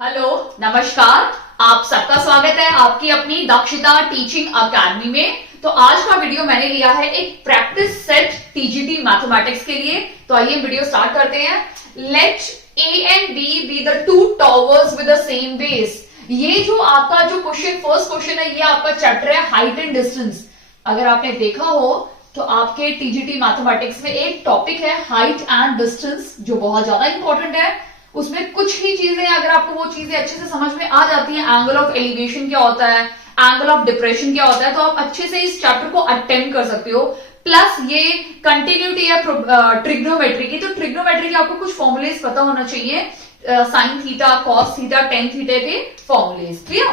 Hello, नमस्कार। आप सबका स्वागत है आपकी अपनी दक्षता टीचिंग अकेडमी में। तो आज का वीडियो मैंने लिया है एक प्रैक्टिस सेट टीजीटी मैथमेटिक्स के लिए। तो आइए वीडियो स्टार्ट करते हैं। Let A and B the two towers with the same base. ये जो आपका जो क्वेश्चन फर्स्ट क्वेश्चन है, ये आपका चैप्टर है हाइट एंड डिस्टेंस। अगर आपने देखा हो तो आपके टीजीटी मैथमेटिक्स में एक टॉपिक है हाइट एंड डिस्टेंस, जो बहुत ज्यादा इंपॉर्टेंट है। उसमें कुछ ही चीजें, अगर आपको वो चीजें अच्छे से समझ में आ जाती हैं, एंगल ऑफ एलिवेशन क्या होता है, एंगल ऑफ डिप्रेशन क्या होता है, तो आप अच्छे से इस चैप्टर को अटेम्प्ट कर सकते हो। प्लस ये कंटिन्यूटी है ट्रिग्नोमेट्री की, तो ट्रिग्नोमेट्री के आपको कुछ फॉर्मुलेज पता होना चाहिए, sine theta, cos theta, tan theta के फॉर्मुलेज। क्लियर?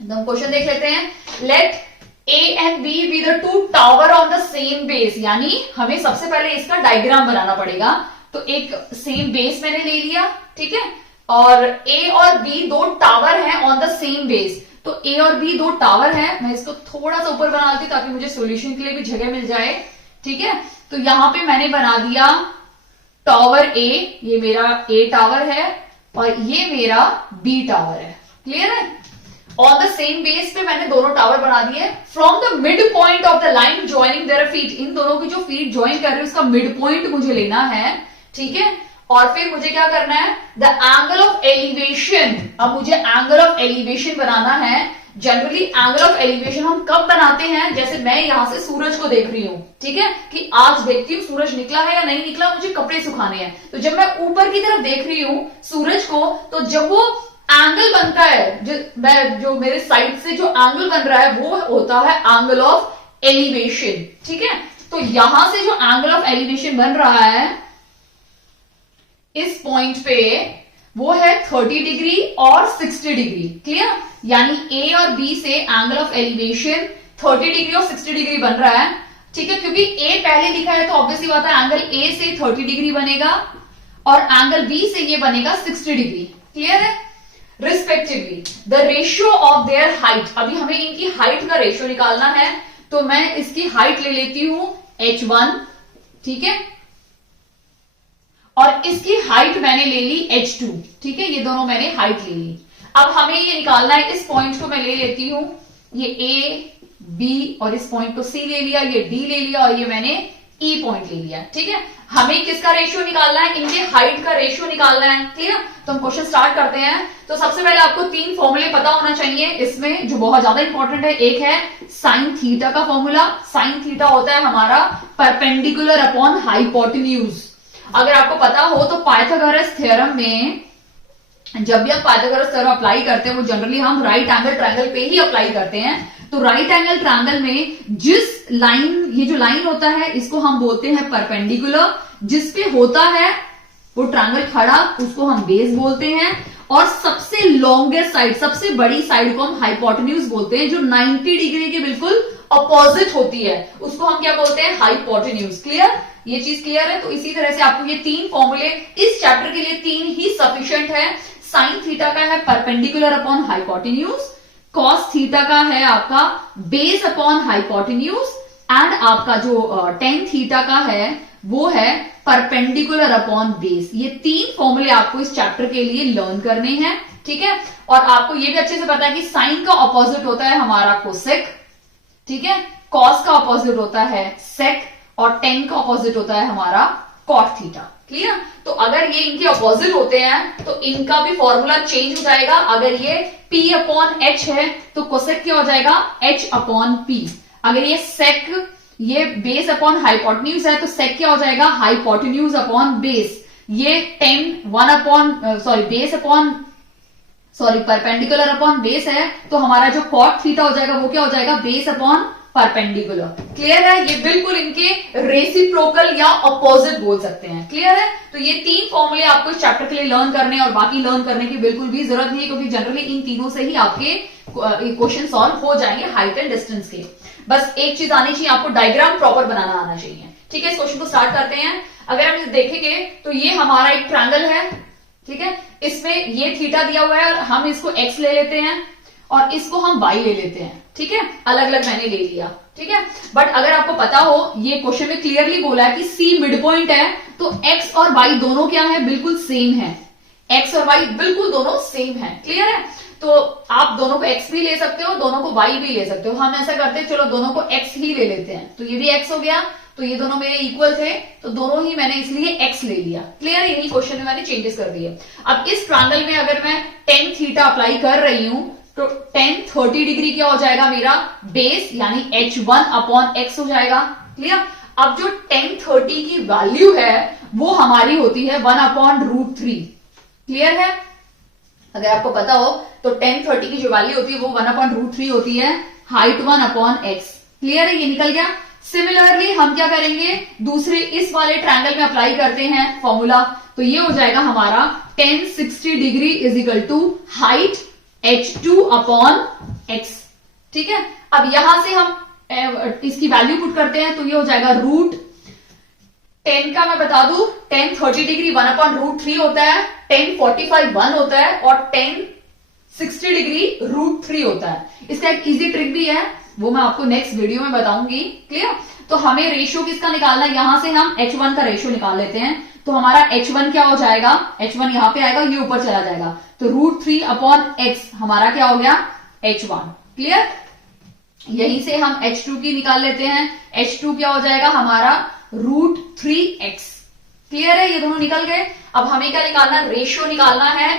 एकदम क्वेश्चन देख लेते हैं। Let A and B the two tower on the same base, यानी हमें सबसे पहले इसका डायग्राम बनाना पड़ेगा। तो एक सेम बेस मैंने ले लिया, ठीक है, और ए और बी दो टावर हैं ऑन द सेम बेस। तो ए और बी दो टावर हैं। मैं इसको थोड़ा सा ऊपर बना देती हूं ताकि मुझे सॉल्यूशन के लिए भी जगह मिल जाए, ठीक है। तो यहां पे मैंने बना दिया टावर ए, ये मेरा ए टावर है और ये मेरा बी टावर है। क्लियर है? ऑन द सेम बेस पे मैंने दोनों टावर बना दिए। From the mid point of the line joining their feet, इन दोनों की जो फीट ज्वाइन कर रही है उसका मिड पॉइंट मुझे लेना है, ठीक है। और फिर मुझे क्या करना है, द एंगल ऑफ एलिवेशन। अब मुझे एंगल ऑफ एलिवेशन बनाना है। जनरली एंगल ऑफ एलिवेशन हम कब बनाते हैं, जैसे मैं यहां से सूरज को देख रही हूं, ठीक है, कि आज देखती हूँ सूरज निकला है या नहीं निकला, मुझे कपड़े सुखाने हैं। तो जब मैं ऊपर की तरफ देख रही हूं सूरज को, तो जब वो एंगल बनता है, जो मेरे साइड से जो एंगल बन रहा है वो होता है एंगल ऑफ एलिवेशन, ठीक है। तो यहां से जो एंगल ऑफ एलिवेशन बन रहा है इस पॉइंट पे, वो है 30 डिग्री और 60 डिग्री। क्लियर? यानी ए और बी से एंगल ऑफ एलिवेशन 30 डिग्री और 60 डिग्री बन रहा है, ठीक है। क्योंकि ए पहले लिखा है तो ऑब्वियसली बात है एंगल ए से 30 डिग्री बनेगा और एंगल बी से ये बनेगा 60 डिग्री। क्लियर है? Respectively the ratio of their height, अभी हमें इनकी हाइट का रेशियो निकालना है। तो मैं इसकी हाइट ले लेती हूं h1, ठीक है, और इसकी हाइट मैंने ले ली h2, ठीक है। ये दोनों मैंने हाइट ले ली। अब हमें ये निकालना है, इस पॉइंट को मैं ले लेती हूं, ये a b, और इस पॉइंट को c ले लिया, ये d ले लिया, और ये मैंने e पॉइंट ले लिया, ठीक है। हमें किसका रेशियो निकालना है, इनके हाइट का रेशियो निकालना है। क्लियर? तो हम क्वेश्चन स्टार्ट करते हैं। तो सबसे पहले आपको तीन फॉर्मूले पता होना चाहिए इसमें, जो बहुत ज्यादा इंपॉर्टेंट है। एक है साइन थीटा का फॉर्मूला। साइन थीटा होता है हमारा परपेंडिकुलर अपॉन हाइपोटेन्यूज। अगर आपको पता हो तो पाइथागोरस थ्योरम में जब भी हम पाइथागोरस थ्योरम अप्लाई करते हैं, वो जनरली हम राइट एंगल ट्रायंगल पे ही अप्लाई करते हैं। तो राइट एंगल ट्रायंगल में जिस लाइन, ये जो लाइन होता है इसको हम बोलते हैं परपेंडिकुलर। जिस पे होता है वो ट्रायंगल खड़ा, उसको हम बेस बोलते हैं। और सबसे लॉन्गेस्ट साइड, सबसे बड़ी साइड को हम हाइपोटेन्यूज बोलते हैं, जो 90 डिग्री के बिल्कुल अपोजिट होती है, उसको हम क्या बोलते हैं, हाइपोटेन्यूज। क्लियर? ये चीज क्लियर है? तो इसी तरह से आपको ये तीन फॉर्मूले इस चैप्टर के लिए तीन ही सफिशिएंट है। साइन थीटा का है perpendicular upon hypotenuse, cos theta का है आपका बेस अपॉन हाइपोटेन्यूज, एंड आपका जो टेन थीटा का है वो है परपेंडिकुलर अपॉन बेस। ये तीन फॉर्मूले आपको इस चैप्टर के लिए लर्न करने हैं, ठीक है। और आपको ये भी अच्छे से पता है कि साइन का ऑपोजिट होता है हमारा कोसेक, ठीक है, कॉस का ऑपोजिट होता है सेक, और टेन का ऑपोजिट होता है हमारा कॉट थीटा। क्लियर? तो अगर ये इनके ऑपोजिट होते हैं तो इनका भी फॉर्मूला चेंज हो जाएगा। अगर ये P अपॉन H है तो कोसेक क्या हो जाएगा, H अपॉन P। अगर ये सेक, ये बेस अपॉन हाइपोटेन्यूज है तो सेक क्या हो जाएगा, हाइपोटेन्यूज अपॉन बेस। ये 1 upon base upon perpendicular upon base है, तो हमारा जो कॉट थीटा हो जाएगा वो क्या हो जाएगा, बेस अपॉन परपेंडिकुलर। क्लियर है? ये बिल्कुल इनके रेसिप्रोकल या अपोजिट बोल सकते हैं। क्लियर है? तो ये तीन फॉर्मूले आपको इस चैप्टर के लिए लर्न करने हैं, और बाकी लर्न करने की बिल्कुल भी जरूरत नहीं है, क्योंकि जनरली इन तीनों से ही आपके क्वेश्चन सॉल्व हो जाएंगे हाइट एंड डिस्टेंस के। बस एक चीज आनी चाहिए, आपको डायग्राम प्रॉपर बनाना आना चाहिए, ठीक है। इस क्वेश्चन को स्टार्ट करते हैं। अगर हम इसे देखेंगे तो ये हमारा एक ट्रायंगल है, ठीक है, इसमें ये थीटा दिया हुआ है, और हम इसको एक्स ले लेते हैं और इसको हम y ले लेते हैं, ठीक है। अलग अलग मैंने ले लिया, ठीक है। बट अगर आपको पता हो, ये क्वेश्चन में क्लियरली बोला है कि C मिड पॉइंट है, तो x और y दोनों क्या है, बिल्कुल सेम है। एक्स और वाई बिल्कुल दोनों सेम है, क्लियर है। तो आप दोनों को एक्स भी ले सकते हो, दोनों को वाई भी ले सकते हो। हम ऐसा करते हैं, चलो दोनों को एक्स ही ले लेते हैं, तो ये भी एक्स हो गया, तो ये दोनों मेरे इक्वल थे, तो दोनों ही मैंने इसलिए एक्स ले लिया, क्लियर। यही क्वेश्चन में मैंने चेंजेस कर दिए। अब इस ट्रायंगल में अगर मैं टेन थीटा अप्लाई कर रही हूं तो टेन 30 डिग्री क्या हो जाएगा मेरा बेस, यानी H1 अपॉन एक्स हो जाएगा, क्लियर। अब जो टेन 30 की वैल्यू है वो हमारी होती है 1/√3, क्लियर है। अगर आपको पता हो तो टेन 30 की जो वैल्यू होती है वो 1/√3 होती है, हाइट 1/x, क्लियर है, ये निकल गया। सिमिलरली हम क्या करेंगे, दूसरे इस वाले ट्रायंगल में अप्लाई करते हैं फॉर्मूला, तो ये हो जाएगा हमारा tan 60 degree is equal to height H2/x, ठीक है। अब यहां से हम इसकी वैल्यू पुट करते हैं, तो ये हो जाएगा रूट 10 का मैं बता दूं, टेन 30 डिग्री 1/√3 होता है, टेन 45 1 होता है, और टेन 60 डिग्री √3 होता है। इसका एक इजी ट्रिक भी है, वो मैं आपको नेक्स्ट वीडियो में बताऊंगी, क्लियर। तो हमें रेशियो किसका निकालना है, यहां से हम H1 का रेशियो निकाल लेते हैं, तो हमारा H1 क्या हो जाएगा, H1 यहां पे आएगा, ये ऊपर चला जाएगा, तो √3/x हमारा क्या हो गया H1, क्लियर। यहीं से हम H2 की निकाल लेते हैं, H2 क्या हो जाएगा हमारा √3x, क्लियर है, ये दोनों निकल गए। अब हमें क्या निकालना, रेशियो निकालना है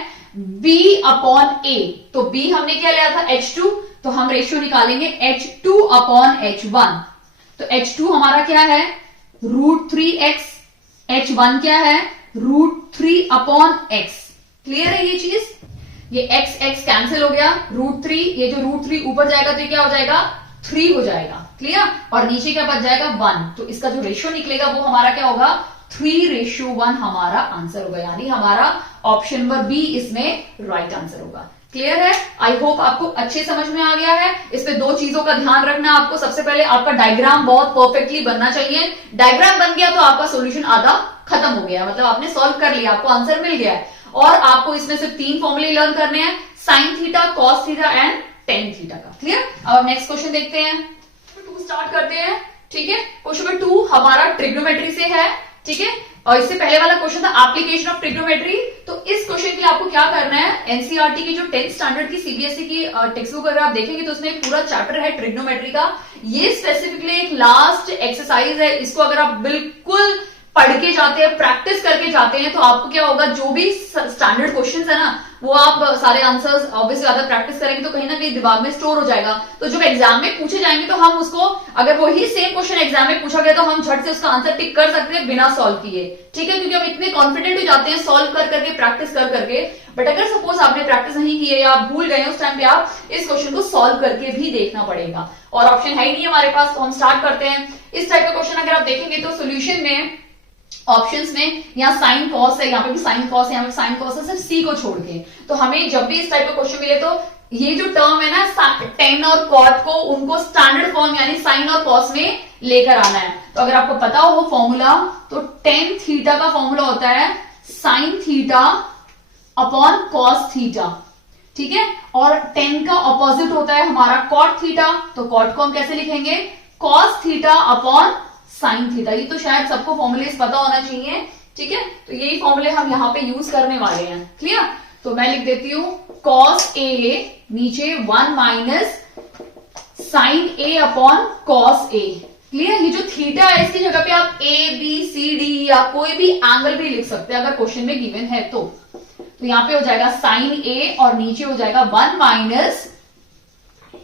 B/A, तो B हमने क्या लिया था H2, तो हम रेशियो निकालेंगे H2/H1, तो H2 हमारा क्या है √3x, H1 क्या है √3/x, क्लियर है ये चीज। ये x x कैंसिल हो गया, √3, ये जो √3 ऊपर जाएगा तो ये क्या हो जाएगा 3 हो जाएगा, क्लियर। और नीचे क्या बच जाएगा 1, तो इसका जो रेशियो निकलेगा वो हमारा क्या होगा 3:1 हमारा आंसर होगा, यानी हमारा ऑप्शन नंबर बी इसमें राइट आंसर होगा, क्लियर है। आई होप आपको अच्छे समझ में आ गया है। इसमें दो चीजों का ध्यान रखना है आपको, सबसे पहले आपका डायग्राम बहुत परफेक्टली बनना चाहिए। डायग्राम बन गया तो आपका सोल्यूशन आधा खत्म हो गया, मतलब आपने सॉल्व कर लिया, आपको आंसर मिल गया है। और आपको इसमें सिर्फ 3 फॉर्मूले लर्न करने हैं, sign theta, cos theta and tan theta का, क्लियर। अब नेक्स्ट क्वेश्चन देखते हैं, 2 स्टार्ट करते हैं, ठीक है। क्वेश्चन नंबर 2 हमारा ट्रिग्नोमेट्री से है, ठीक है। और इससे पहले वाला क्वेश्चन था एप्लीकेशन ऑफ ट्रिग्नोमेट्री। तो इस क्वेश्चन के लिए आपको क्या करना है, एनसीईआरटी की जो 10th स्टैंडर्ड की सीबीएसई की टेक्स्ट बुक अगर आप देखेंगे तो उसमें एक पूरा चैप्टर है ट्रिग्नोमेट्री का। ये स्पेसिफिकली एक लास्ट एक्सरसाइज है, इसको अगर आप बिल्कुल पढ़ के जाते हैं, प्रैक्टिस करके जाते हैं, तो आपको क्या होगा, जो भी स्टैंडर्ड क्वेश्चंस है ना वो आप सारे आंसर्स ऑब्वियसली ज्यादा प्रैक्टिस करेंगे तो कहीं ना कहीं दिमाग में स्टोर हो जाएगा। तो जब एग्जाम में पूछे जाएंगे तो हम उसको, अगर वही सेम क्वेश्चन एग्जाम में पूछा गया तो हम झट से उसका आंसर टिक कर सकते हैं बिना सॉल्व किए, ठीक है, क्योंकि हम इतने कॉन्फिडेंट हो जाते हैं सॉल्व कर करके, प्रैक्टिस कर करके। बट अगर सपोज आपने प्रैक्टिस नहीं की है या आप भूल गए उस टाइम पे, आप इस क्वेश्चन को सॉल्व करके भी देखना पड़ेगा, और ऑप्शन है ही नहीं हमारे पास। तो हम स्टार्ट करते हैं। इस टाइप का क्वेश्चन अगर आप देखेंगे तो सोल्यूशन में ऑप्शंस में यहाँ साइन कॉस है, यहाँ पे भी साइन कॉस है, यहाँ पे साइन कॉस है, सिर्फ सी को छोड़ के। तो हमें जब भी इस टाइप का क्वेश्चन मिले तो ये जो टर्म है ना टेन और कॉट को, उनको स्टैंडर्ड फॉर्म यानी साइन और कॉस में लेकर आना है। तो अगर आपको पता हो वो फॉर्मूला, तो टेन थीटा का फॉर्मूला होता है sine theta upon cos theta, ठीक है। और टेन का ऑपोजिट होता है हमारा कॉट थीटा, तो कॉट को हम कैसे लिखेंगे, cos theta upon sine theta. ये तो शायद सबको फॉर्मूले पता होना चाहिए, ठीक है। तो यही फॉर्मूले हम यहाँ पे यूज करने वाले हैं, क्लियर। तो मैं लिख देती हूं कॉस ए, नीचे 1 minus sign A upon cos A, clear. ये जो थीटा है इसकी जगह पे आप ए बी सी डी या कोई भी एंगल भी लिख सकते हैं अगर क्वेश्चन में गिवन है तो यहाँ पे हो जाएगा साइन ए और नीचे हो जाएगा 1 minus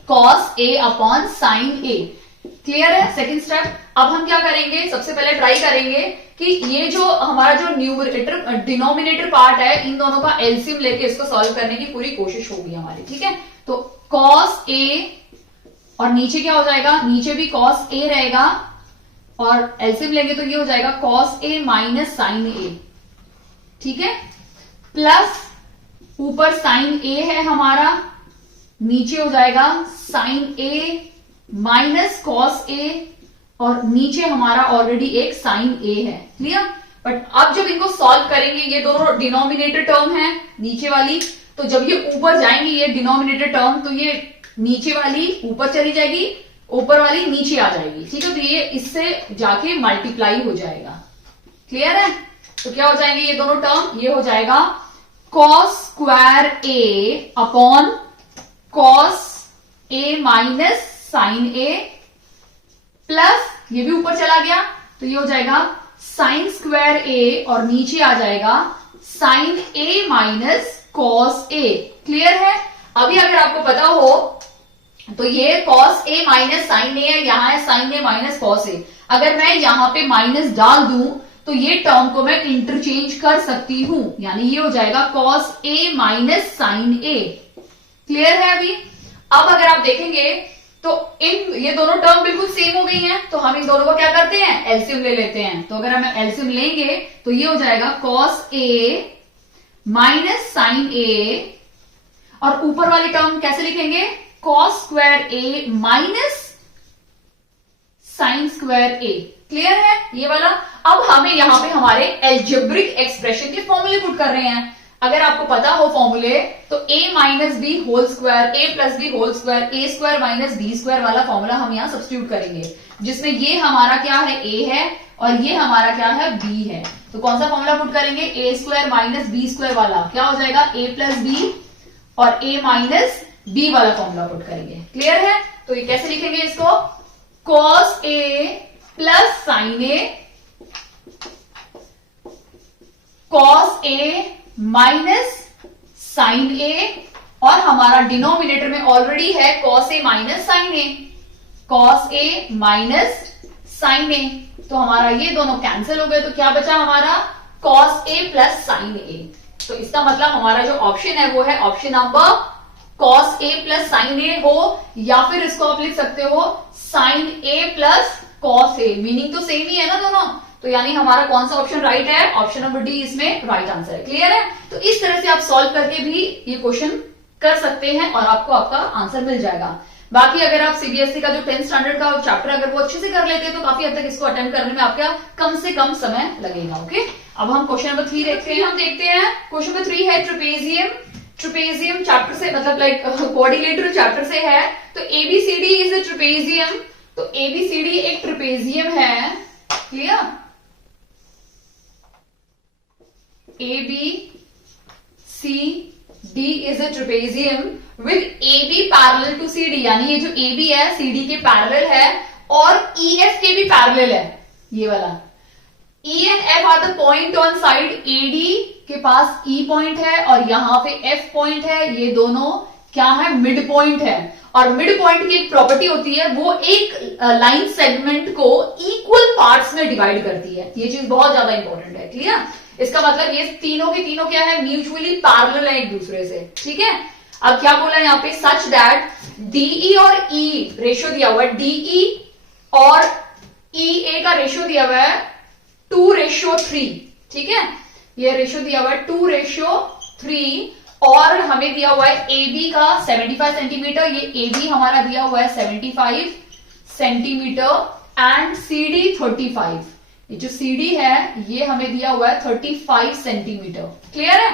cos A upon sine A, clear है। सेकंड स्टेप, अब हम क्या करेंगे, सबसे पहले ट्राई करेंगे कि ये जो हमारा जो न्यूमरेटर डिनोमिनेटर पार्ट है, इन दोनों का एलसीएम लेके इसको सॉल्व करने की पूरी कोशिश होगी हमारी, ठीक है। तो कॉस ए और नीचे क्या हो जाएगा, नीचे भी कॉस ए रहेगा, और एलसीएम लेंगे तो ये हो जाएगा कॉस ए माइनस साइन ए, ठीक है, प्लस ऊपर साइन ए है हमारा, नीचे हो जाएगा sign A minus cos A, और नीचे हमारा ऑलरेडी एक साइन ए है, क्लियर। बट अब जब इनको सॉल्व करेंगे, ये दोनों डिनोमिनेटर टर्म है नीचे वाली, तो जब ये ऊपर जाएंगी ये डिनोमिनेटर टर्म, तो ये नीचे वाली ऊपर चली जाएगी, ऊपर वाली नीचे आ जाएगी, ठीक है। तो ये इससे जाके मल्टीप्लाई हो जाएगा, क्लियर है। तो क्या हो जाएंगे ये दोनों टर्म, ये हो जाएगा cos square A upon cos A minus sign A plus ये भी ऊपर चला गया तो ये हो जाएगा साइन स्क्वायर ए और नीचे आ जाएगा sign A minus cos A. Clear है? अभी अगर आपको पता हो तो ये कॉस ए माइनस साइन ए है, यहां है sign A minus cos A. अगर मैं यहां पे माइनस डाल दूं तो ये टर्म को मैं इंटरचेंज कर सकती हूं, यानी ये हो जाएगा cos A minus sign A. Clear है? अभी अब अगर आप देखेंगे तो ये दोनों टर्म बिल्कुल सेम हो गई हैं, तो हम इन दोनों को क्या करते हैं, एलसीएम ले लेते हैं। तो अगर हम एलसीएम लेंगे तो ये हो जाएगा कॉस ए माइनस साइन ए, और ऊपर वाले टर्म कैसे लिखेंगे, कॉस स्क्वायर ए माइनस साइन स्क्वायर ए। क्लियर है ये वाला? अब हमें यहां पे हमारे एल्जेब्रिक एक्सप्रेशन के फॉर्मूले पुट कर रहे हैं। अगर आपको पता हो फॉर्मूले तो a minus B whole square, A plus B whole square, A square minus B square वाला फॉर्मूला हम यहां सब्स्टिट्यूट करेंगे, जिसमें ये हमारा क्या है, a है, और ये हमारा क्या है, b है। तो कौन सा फॉर्मूला पुट करेंगे, ए स्क्वायर माइनस बी स्क्वायर वाला, क्या हो जाएगा, a प्लस बी और a माइनस बी वाला फॉर्मूला पुट करेंगे। क्लियर है? तो ये कैसे लिखेंगे इसको, cos A plus sign A cos A minus sign ए, और हमारा डिनोमिनेटर में ऑलरेडी है cos A minus sign A, cos A minus sign ए। तो हमारा ये दोनों कैंसिल हो गए, तो क्या बचा हमारा, कॉस ए प्लस साइन ए। तो इसका मतलब हमारा जो ऑप्शन है वो है option number cos A plus sign ए हो, या फिर इसको आप लिख सकते हो sign A plus cos A. Meaning तो सेम ही है ना दोनों, तो यानी हमारा कौन सा ऑप्शन राइट है, ऑप्शन नंबर डी इसमें राइट आंसर है। क्लियर है? तो इस तरह से आप सॉल्व करके भी ये क्वेश्चन कर सकते हैं और आपको आपका आंसर मिल जाएगा। बाकी अगर आप सीबीएसई का जो 10th स्टैंडर्ड का चैप्टर अगर वो अच्छे से कर लेते हैं तो काफी हद तक इसको अटेम्प्ट करने में आपका कम से कम समय लगेगा। ओके, अब हम क्वेश्चन नंबर 3 देखते हैं। हम देखते हैं क्वेश्चन नंबर 3 है ट्रेपेजियम। ट्रेपेजियम चैप्टर से मतलब लाइक कोऑर्डिनेटर चैप्टर से है। तो एबीसीडी इज अ ट्रेपेजियम, तो एबीसीडी एक ट्रेपेजियम है। Clear? A B C D is a trapezium with A B parallel to C D, यानी ये जो ए बी है सी डी के पैरेलल है और ई एफ के भी पैरेलल है, ये वाला। E and F R the point on side, A D के पास ई पॉइंट है और यहां पे एफ पॉइंट है, ये दोनों क्या है, मिड पॉइंट है। और मिड पॉइंट की एक प्रॉपर्टी होती है, वो एक लाइन सेगमेंट को इक्वल पार्ट्स में डिवाइड करती है। ये चीज बहुत ज्यादा इंपॉर्टेंट है। क्लियर? इसका मतलब ये तीनों के तीनों क्या है, म्यूचुअली पैरेलल है एक दूसरे से। ठीक है? अब क्या बोला यहाँ पे, सच दैट डीई और ई रेशियो दिया हुआ है, डीई और ई ए का रेशियो दिया हुआ है 2:3। ठीक है? ये रेशियो दिया हुआ है 2:3, और हमें दिया हुआ है ए बी का 75 सेंटीमीटर, ये ए बी हमारा दिया हुआ है 75 सेंटीमीटर एंड सी डी 35। ये जो CD है ये हमें दिया हुआ है 35 सेंटीमीटर। क्लियर है?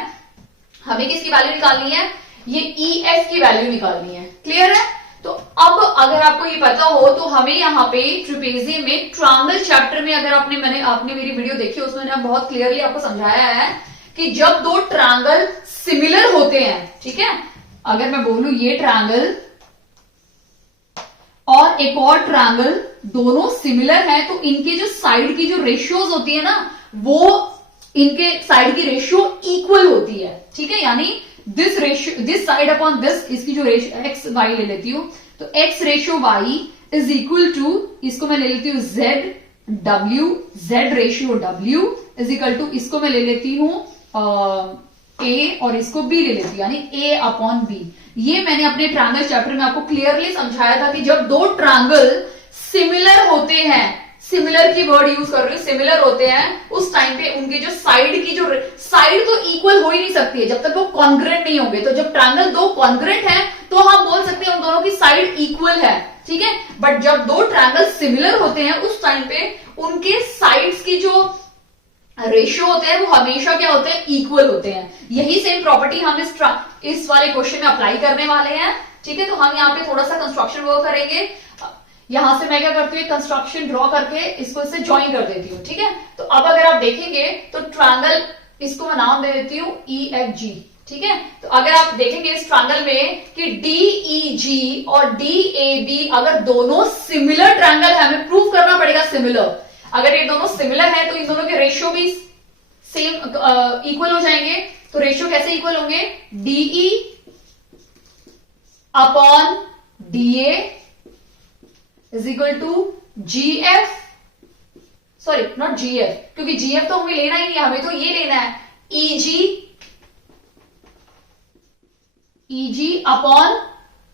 हमें किसकी वैल्यू निकालनी है, ये EF की वैल्यू निकालनी है। क्लियर है? तो अब अगर आपको ये पता हो तो हमें यहाँ पे ट्रेपेजियम में ट्रायंगल चैप्टर में अगर आपने मेरी वीडियो देखी, उसमें मैंने बहुत क्लियरली आपको समझाया है कि जब दो ट्रायंगल सिमिलर होते हैं, ठीक है, अगर मैं बोलूं ये ट्रायंगल और एक और ट्रायंगल दोनों सिमिलर है, तो इनके जो साइड की जो रेशियोज होती है ना, वो इनके साइड की रेशियो इक्वल होती है। ठीक है? यानी दिस साइड अपॉन दिस, इसकी जो रेशियो एक्स वाई ले लेती हूं, तो X ratio Y is equal to, इसको मैं ले लेती हूं Z W, Z ratio W is equal to, इसको मैं ले लेती हूं ए और इसको बी ले लेती हूं, यानी ए अपॉन बी। ये मैंने अपने ट्रायंगल चैप्टर में आपको क्लियरली समझाया था कि जब दो ट्रायंगल सिमिलर होते हैं, सिमिलर की वर्ड यूज कर रही हूं, सिमिलर होते हैं, उस टाइम पे उनकी जो साइड की जो साइड तो इक्वल हो ही नहीं सकती है जब तक वो कॉन्ग्रेंट नहीं होंगे। तो जब ट्रायंगल दो कॉन्ग्रेंट है तो हम बोल सकते हैं उन दोनों की साइड इक्वल है। ठीक है? बट जब दो ट्रायंगल सिमिलर होते हैं उस टाइम पे उनके साइड्स की जो रेशियो होते हैं वो हमेशा क्या होते हैं, इक्वल होते हैं। यही सेम प्रॉपर्टी हम इस वाले क्वेश्चन में अप्लाई करने वाले हैं। ठीक है? तो हम यहाँ पे थोड़ा सा कंस्ट्रक्शन वर्क करेंगे। यहां से मैं क्या करती हूँ, कंस्ट्रक्शन ड्रॉ करके इसको इससे ज्वाइन कर देती हूँ। ठीक है? तो अब अगर आप देखेंगे तो ट्रायंगल इसको मैं नाम दे देती हूं EFG, ठीक है। तो अगर आप देखेंगे इस ट्रायंगल में कि DEG और DAB अगर दोनों सिमिलर ट्रायंगल है, हमें प्रूव करना पड़ेगा सिमिलर। अगर ये दोनों सिमिलर है तो इन दोनों के रेशियो भी सेम इक्वल हो जाएंगे। तो रेशियो कैसे इक्वल होंगे? DE upon DA is equal to GF, sorry not GF, क्योंकि GF तो हमें लेना ही नहीं, हमें तो ये लेना है EG अपॉन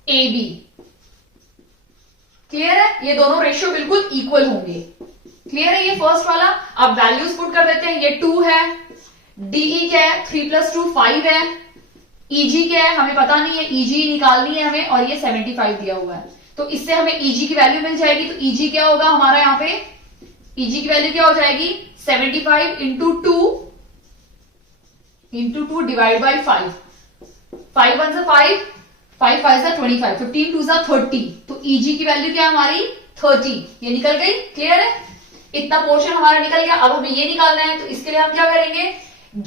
AB। क्लियर है? ये दोनों रेशियो बिल्कुल इक्वल होंगे। क्लियर है ये फर्स्ट वाला? अब वैल्यूज पुट कर देते हैं। ये 2 है, DE क्या है? 3 + 2 5 है, EG क्या है हमें पता नहीं है, EG निकालनी है हमें, और ये 75 दिया हुआ है। तो इससे हमें EG की वैल्यू मिल जाएगी। तो EG क्या होगा हमारा यहाँ पे? EG की वैल्यू क्या हो जाएगी? 75 इंटू 2 डिवाइड बाई 5। 5 1 से 5, 5 5 से 25, 15 2 से 30। तो EG की वैल्यू क्या है हमारी? 30। ये निकल गई। क्लियर है? इतना पोर्शन हमारा निकल गया। अब हमें ये निकालना है, तो इसके लिए हम क्या करेंगे?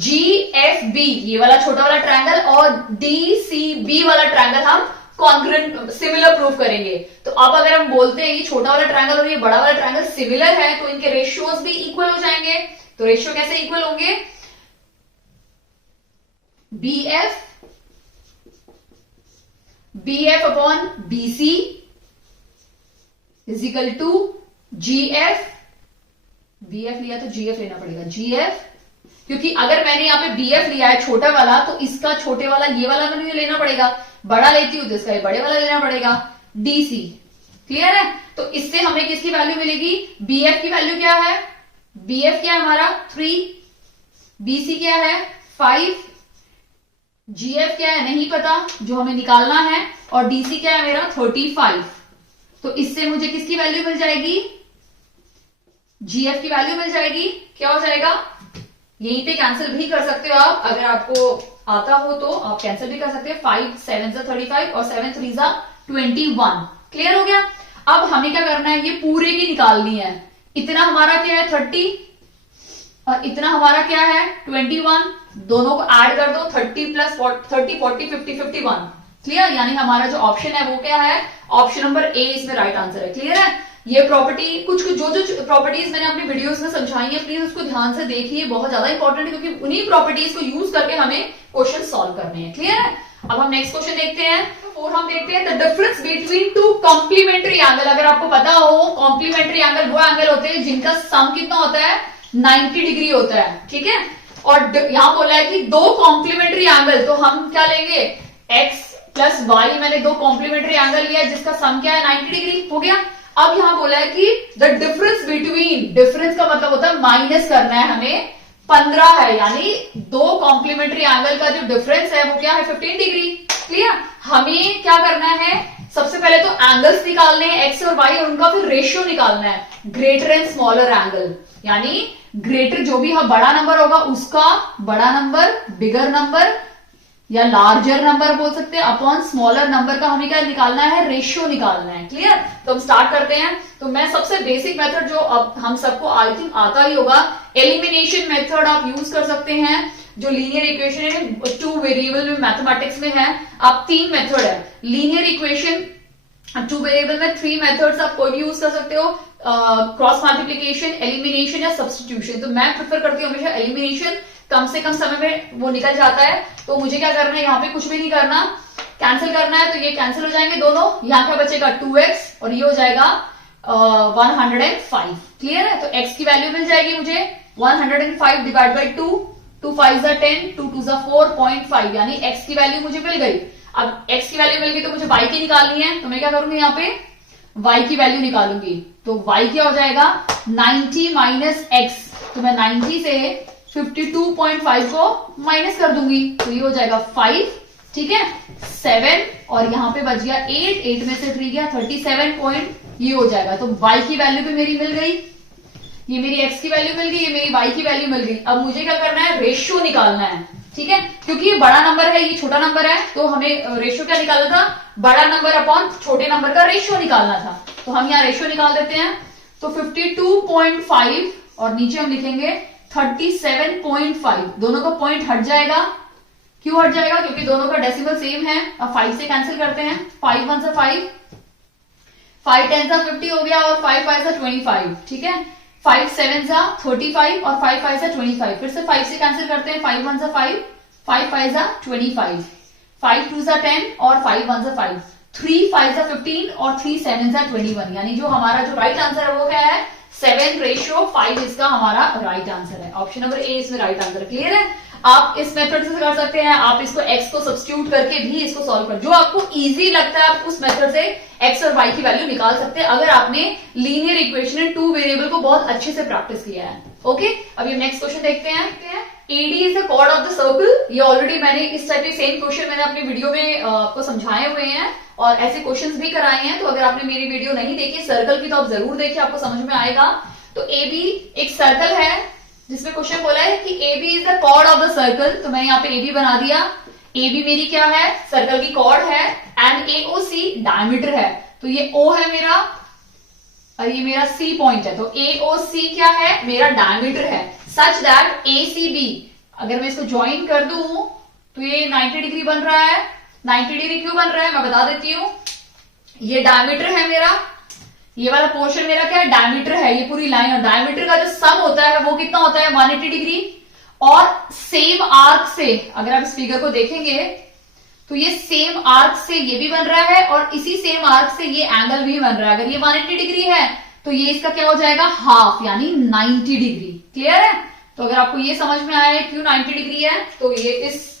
GFB ये वाला छोटा वाला ट्रायंगल और DCB वाला ट्रायंगल हम कॉन्ग्रुएंट सिमिलर प्रूफ करेंगे। तो अब अगर हम बोलते हैं ये छोटा वाला ट्रायंगल और ये बड़ा वाला ट्रायंगल सिमिलर है, तो इनके रेशियोज भी इक्वल हो जाएंगे। तो रेशियो कैसे इक्वल होंगे? BF upon BC is equal to GF। BF लिया तो GF लेना पड़ेगा, GF, क्योंकि अगर मैंने यहाँ पे BF लिया है छोटा वाला, तो इसका छोटे वाला ये वाला मैंने लेना पड़ेगा। बड़ा लेती हूं तो इसका ये बड़े वाला लेना पड़ेगा, DC। क्लियर है? तो इससे हमें किसकी वैल्यू मिलेगी? BF की वैल्यू क्या है? BF क्या है हमारा? 3, BC क्या है? 5, GF क्या है नहीं पता, जो हमें निकालना है, और DC क्या है मेरा? 35। तो इससे मुझे किसकी वैल्यू मिल जाएगी? GF की वैल्यू मिल जाएगी। क्या हो जाएगा? यहीं पे कैंसिल भी कर सकते हो आप, अगर आपको आता हो तो आप कैंसिल भी कर सकते हैं। 5 7 से 35 और 7 3 से 21। क्लियर हो गया? अब हमें क्या करना है? ये पूरे की निकालनी है। इतना हमारा क्या है? 30, और इतना हमारा क्या है? 21। दोनों को ऐड कर दो, 30 + 30 40 50 51। क्लियर? यानी हमारा जो ऑप्शन है वो क्या है? ऑप्शन नंबर ए इसमें राइट आंसर है। क्लियर है? ये प्रॉपर्टी कुछ जो प्रॉपर्टीज मैंने अपनी वीडियोस में समझाई है, प्लीज उसको ध्यान से देखिए, बहुत ज्यादा इंपॉर्टेंट है, क्योंकि उन्हीं प्रॉपर्टीज को यूज करके हमें क्वेश्चन सॉल्व करने हैं। क्लियर है? अब हम नेक्स्ट क्वेश्चन देखते हैं। तो हम देखते हैं the difference between 2 complementary angle. अगर आपको पता हो, कॉम्प्लीमेंट्री एंगल वो एंगल होते हैं जिनका सम कितना होता है? 90 डिग्री होता है। ठीक है? और यहां बोला है कि 2 कॉम्प्लीमेंट्री एंगल, तो हम क्या लेंगे? x + y, मैंने 2 कॉम्प्लीमेंट्री एंगल लिया जिसका सम क्या है? 90 डिग्री हो गया। अब यहां बोला है कि द डिफरेंस बिटवीन, डिफरेंस का मतलब होता है माइनस करना है हमें, 15 है, यानी 2 कॉम्प्लीमेंट्री एंगल का जो डिफरेंस है वो क्या है? 15 डिग्री। क्लियर? हमें क्या करना है? सबसे पहले तो एंगल्स निकालने हैं x और y, और उनका फिर रेशियो निकालना है, ग्रेटर एंड स्मॉलर एंगल। यानी ग्रेटर जो भी बड़ा नंबर होगा उसका बड़ा नंबर, बिगर नंबर या लार्जर नंबर बोल सकते हैं, अपॉन स्मॉलर नंबर का हमें क्या निकालना है? रेशियो निकालना है। क्लियर? तो हम स्टार्ट करते हैं। तो मैं सबसे बेसिक मेथड जो अब हम सबको आई थिंक आता ही होगा, एलिमिनेशन मेथड आप यूज कर सकते हैं। जो लीनियर इक्वेशन है 2 वेरिएबल में मैथमेटिक्स में है, आप 3 मेथड है लीनियर इक्वेशन, 2 वेरिएबल में 3 मेथड्स आप कोई भी यूज कर सकते हो, क्रॉस मल्टीप्लीकेशन, एलिमिनेशन या सब्स्टिट्यूशन। तो मैं प्रेफर करती हूँ हमेशा एलिमिनेशन, कम से कम समय में वो निकल जाता है। तो मुझे क्या करना है? यहाँ पे कुछ भी नहीं करना, कैंसिल करना है। तो ये कैंसिल हो जाएंगे दोनों, यहाँ क्या बचेगा? 2x, और ये हो जाएगा 105। क्लियर है? तो x की वैल्यू मिल जाएगी मुझे 105 डिवाइड बाई 2, 2 5 जा 10, 2 2 जा 4.5, यानी x की वैल्यू मुझे मिल गई। अब x की वैल्यू मिल गई तो मुझे y की निकालनी है, तो मैं क्या करूंगी? यहाँ पे y की वैल्यू निकालूंगी। तो y क्या हो जाएगा? 90 माइनस x, तो मैं 90 से 52.5 को माइनस कर दूंगी, तो ये हो जाएगा 5। ठीक है? 7, और यहां पे बच गया 8 में से 3 गया 37 पॉइंट, ये हो जाएगा। तो y की वैल्यू भी मेरी मिल गई, ये मेरी x की वैल्यू मिल गई, ये मेरी y की वैल्यू मिल गई। अब मुझे क्या करना है? रेशियो निकालना है। ठीक है? क्योंकि ये बड़ा नंबर है, ये छोटा नंबर है, तो हमें रेशियो क्या निकालना था? बड़ा नंबर अपॉन छोटे नंबर का रेशियो निकालना था। तो हम यहाँ रेशियो निकाल देते हैं। तो 52.5 और नीचे हम लिखेंगे 37.5, दोनों का पॉइंट हट जाएगा। क्यों हट जाएगा? क्योंकि दोनों का डेसिमल सेम है। अब 5 से कैंसिल करते हैं, 5 1 5, 5 10 50 हो गया और 5 5 25, ठीक है। 5 7 35 और 5 5 25, फिर से 5 से कैंसिल करते हैं, 5 1 5, 5 5 25, 5 2 10 और 5 1 5, 3 5 15 और 3 7 21, यानी जो हमारा जो राइट आंसर है वो क्या है? 7:5 इसका हमारा राइट आंसर है। ऑप्शन नंबर ए इसमें राइट आंसर। क्लियर है? आप इस मेथड से कर सकते हैं, आप इसको x को सब्स्टिट्यूट करके भी इसको सॉल्व कर, जो आपको इजी लगता है आप उस मेथड से x और y की वैल्यू निकाल सकते हैं, अगर आपने लीनियर इक्वेशन इन 2 वेरिएबल को बहुत अच्छे से प्रैक्टिस किया है। ओके, अब ये नेक्स्ट क्वेश्चन देखते हैं। AD is the chord of the circle. ये ऑलरेडी मैंने इस टाइप के सेम क्वेश्चन मैंने अपनी वीडियो में आपको समझाए हुए हैं और ऐसे क्वेश्चंस भी कराए हैं, तो अगर आपने मेरी वीडियो नहीं देखी सर्कल की तो आप जरूर देखिए, आपको समझ में आएगा। तो AB एक सर्कल है जिसमें क्वेश्चन बोला है कि AB is the chord of the circle, तो मैंने यहाँ पे AB बना दिया। AB मेरी क्या है? सर्कल की कॉर्ड है। एंड AOC डायमीटर है, तो ये O है मेरा और ये मेरा C पॉइंट है, तो AOC क्या है? मेरा डायमीटर है। सच दैट ACB, अगर मैं इसको ज्वाइन कर दूं तो ये 90 डिग्री बन रहा है। 90 डिग्री क्यों बन रहा है मैं बता देती हूं। ये डायमीटर है मेरा, ये वाला पोर्शन मेरा क्या है? डायमीटर है, ये पूरी लाइन। और डायमीटर का जो सम होता है वो कितना होता है? 180 डिग्री। और सेम आर्क से अगर आप इस फिगर को देखेंगे तो ये सेम आर्क से ये भी बन रहा है और इसी सेम आर्क से ये एंगल भी बन रहा है। अगर ये 180 डिग्री है तो ये इसका क्या हो जाएगा? हाफ, यानी 90 डिग्री। क्लियर है? तो अगर आपको ये समझ में आया है क्यों 90 डिग्री है, तो ये इस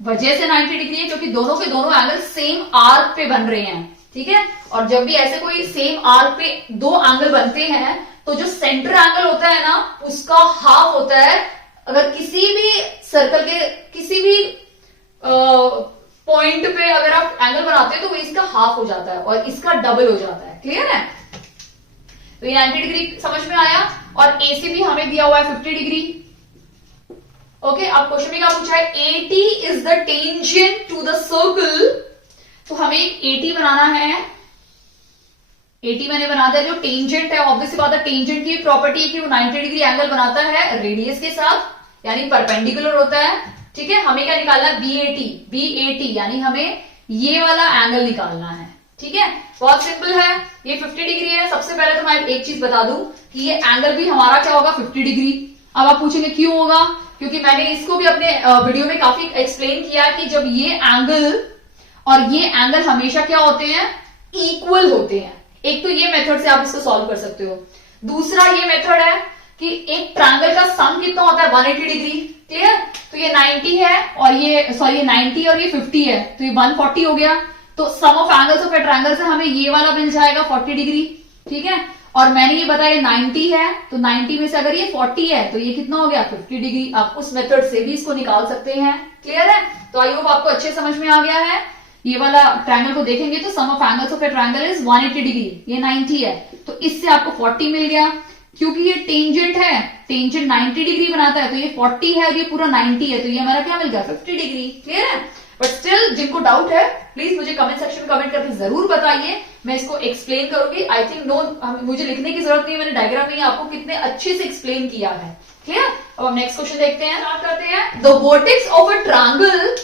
वजह से 90 डिग्री है क्योंकि दोनों के दोनों एंगल सेम आर्क पे बन रहे हैं। ठीक है? और जब भी ऐसे कोई सेम आर्क पे दो एंगल बनते हैं तो जो सेंटर एंगल होता है ना उसका हाफ होता है। अगर किसी भी सर्कल के किसी भी पॉइंट पे अगर आप एंगल बनाते हैं तो वो इसका हाफ हो जाता है और इसका डबल हो जाता है। क्लियर है? तो ये 90 डिग्री समझ में आया। और AC भी हमें दिया हुआ है 50 डिग्री। ओके, अब क्वेश्चन में क्या पूछा है? AT is the tangent to the circle. तो हमें AT बनाना है। AT मैंने बना दिया। जो टेंजेंट है ऑब्वियसली बात है, टेंजेंट की प्रॉपर्टी है कि वो 90 डिग्री एंगल बनाता है रेडियस के साथ, यानी परपेंडिकुलर होता है। ठीक है? हमें क्या निकालना है? BAT यानी हमें ये वाला एंगल निकालना है। ठीक है? बहुत सिंपल है। ये 50 डिग्री है। सबसे पहले तो मैं एक चीज बता दूं कि ये एंगल भी हमारा क्या होगा? 50 डिग्री। अब आप पूछेंगे क्यों होगा? क्योंकि मैंने इसको भी अपने वीडियो में काफी एक्सप्लेन किया कि जब ये एंगल और ये एंगल हमेशा क्या होते हैं? इक्वल होते हैं। एक तो ये मेथड से आप इसको सॉल्व कर सकते हो। दूसरा ये मेथड है कि एक ट्रायंगल का सम कितना होता है? 180 डिग्री। क्लियर? तो ये 90 है और ये 90 और ये 50 है, तो ये 140 हो गया। तो sum of angles of a triangle से हमें ये वाला मिल जाएगा 40 डिग्री। ठीक है? और मैंने ये बताया 90 है, तो 90 में से अगर ये 40 है तो ये कितना हो गया? 50 डिग्री। आप उस मेथड से भी इसको निकाल सकते हैं। क्लियर है? तो आई होप आपको अच्छे समझ में आ गया है। ये वाला ट्रायंगल को देखेंगे तो sum of angles of a triangle is 180 degree. ये 90 है तो इससे आपको 40 मिल गया। क्योंकि ये टेंजेंट है, टेंजेंट 90 डिग्री बनाता है, तो ये 40 है और ये पूरा 90 है, तो ये हमारा क्या मिल गया? 50 डिग्री। क्लियर है? बट स्टिल जिनको डाउट है प्लीज मुझे कमेंट सेक्शन में कमेंट करके जरूर बताइए, मैं इसको एक्सप्लेन करूंगी। आई थिंक मुझे लिखने की जरूरत नहीं है, मैंने डायग्राम में आपको कितने अच्छे से एक्सप्लेन किया है। क्लियर? अब हम नेक्स्ट क्वेश्चन देखते हैं। स्टार्ट करते हैं। The vertex of a triangle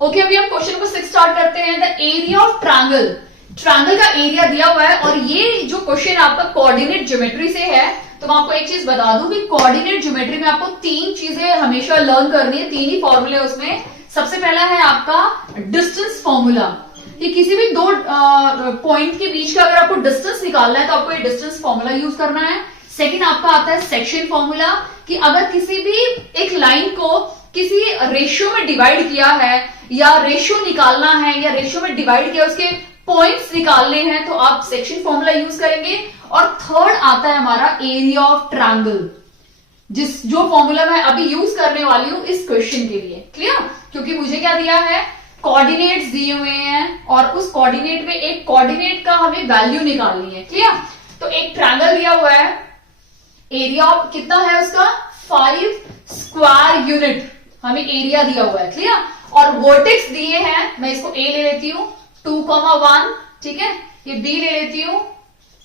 okay, अभी हम क्वेश्चन को 6 स्टार्ट करते हैं। The area of triangle, triangle का एरिया दिया हुआ है और ये जो क्वेश्चन आपका कोऑर्डिनेट ज्योमेट्री से है। तो मैं आपको एक चीज बता दूं कि कोऑर्डिनेट ज्योमेट्री में आपको 3 चीजें हमेशा लर्न करनी है, 3 ही फॉर्मूले उसमें। सबसे पहला है आपका डिस्टेंस फॉर्मूला, कि किसी भी दो पॉइंट के बीच का अगर आपको डिस्टेंस निकालना है तो आपको ये डिस्टेंस फॉर्मूला यूज करना है। सेकंड आपका आता है सेक्शन फॉर्मूला, कि अगर किसी भी एक लाइन को किसी रेशियो में डिवाइड किया है या रेशियो निकालना है या रेशियो में डिवाइड किया उसके पॉइंट्स निकालने हैं तो आप सेक्शन फॉर्मूला यूज करेंगे। और थर्ड आता है हमारा एरिया ऑफ ट्रायंगल, जो फॉर्मूला मैं अभी यूज करने वाली हूं इस क्वेश्चन के लिए। क्लियर? क्योंकि मुझे क्या दिया है? कोऑर्डिनेट्स दिए हुए हैं और उस कोऑर्डिनेट में एक कोऑर्डिनेट का हमें वैल्यू निकालनी है। क्लियर? तो एक ट्रायंगल दिया हुआ है, एरिया कितना है उसका? 5 स्क्वायर यूनिट हमें एरिया दिया हुआ है। क्लियर? और वर्टेक्स दिए हैं, मैं इसको ए ले लेती हूं 2,1, ठीक है? ये बी ले लेती हूं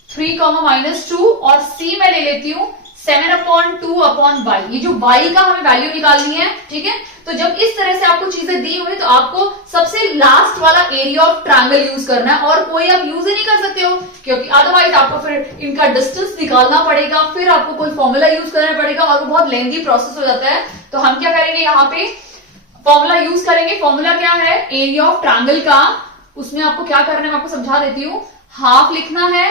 3, -2 और सी मैं ले लेती हूं 7/2/y, ये जो y का हमें वैल्यू निकालनी है, ठीक है। तो जब इस तरह से आपको चीजें दी हुई तो आपको सबसे लास्ट वाला एरिया ऑफ ट्रायंगल यूज करना है, और कोई आप यूज ही नहीं कर सकते हो, क्योंकि अदरवाइज आपको फिर इनका डिस्टेंस निकालना पड़ेगा, फिर आपको कोई फॉर्मूला यूज करना पड़ेगा और वो बहुत लेंथी प्रोसेस हो जाता है। तो हम क्या करेंगे, यहाँ पे फॉर्मूला यूज करेंगे। फॉर्मूला क्या है, एरिया ऑफ ट्रायंगल का। उसमें आपको क्या करना है मैं आपको समझा देती हूँ। हाफ लिखना है।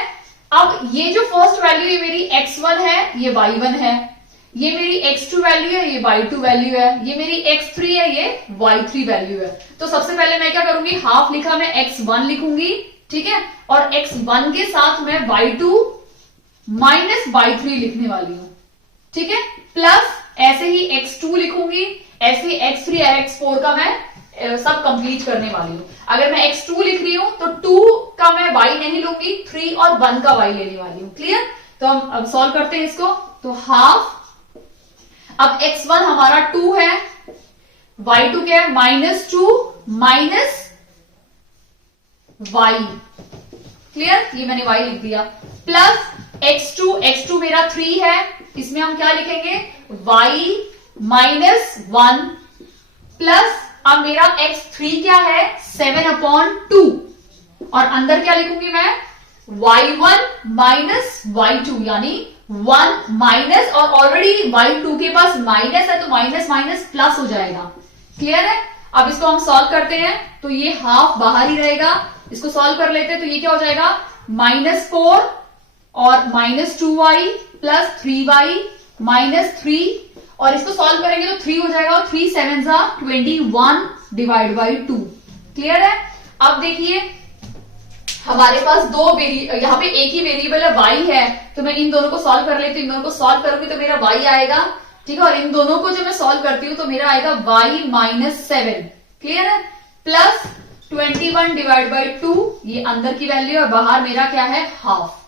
अब ये जो फर्स्ट वैल्यू है मेरी x1 है, ये y1 है। ये मेरी x2 वैल्यू है, ये y2 वैल्यू है। ये मेरी x3 है, ये y3 वैल्यू है। तो सबसे पहले मैं क्या करूंगी, हाफ लिखा मैं x1 लिखूंगी, ठीक है, और x1 के साथ मैं y2 माइनस y3 लिखने वाली हूं, ठीक है, प्लस ऐसे ही x2 लिखूंगी, ऐसे ही x3 और x4 का मैं सब कंप्लीट करने वाली हूं। अगर मैं x2 लिख रही हूं तो 2 का मैं y नहीं लूंगी, 3 और 1 का y लेने वाली हूं। क्लियर? तो हम अब सॉल्व करते हैं इसको। तो हाफ, अब x1 हमारा 2 है, y2 क्या है, -2 माइनस y। क्लियर? ये मैंने y लिख दिया, प्लस x2 मेरा 3 है, इसमें हम क्या लिखेंगे, y -1 प्लस अब मेरा x3 क्या है, 7/2, और अंदर क्या लिखूंगी मैं, y1 माइनस y2, यानी 1 माइनस, और ऑलरेडी y2 के पास माइनस है तो माइनस माइनस प्लस हो जाएगा। क्लियर है? अब इसको हम सॉल्व करते हैं तो ये हाफ बाहर ही रहेगा। इसको सॉल्व कर लेते हैं तो ये क्या हो जाएगा, -4 और -2y प्लस 3y -3, और इसको सॉल्व करेंगे तो 3 हो जाएगा, और 3 7 21 डिवाइड बाई 2। क्लियर है? अब देखिए हमारे पास यहाँ पे एक ही वेरिएबल है, y है, तो मैं इन दोनों को सॉल्व कर लेती हूँ। इन दोनों को सॉल्व करूंगी तो मेरा y आएगा, ठीक है, और इन दोनों को जब मैं सॉल्व करती हूँ तो मेरा आएगा y -7। क्लियर है? प्लस 21 डिवाइड बाई 2, ये अंदर की वैल्यू है, बाहर मेरा क्या है, हाफ।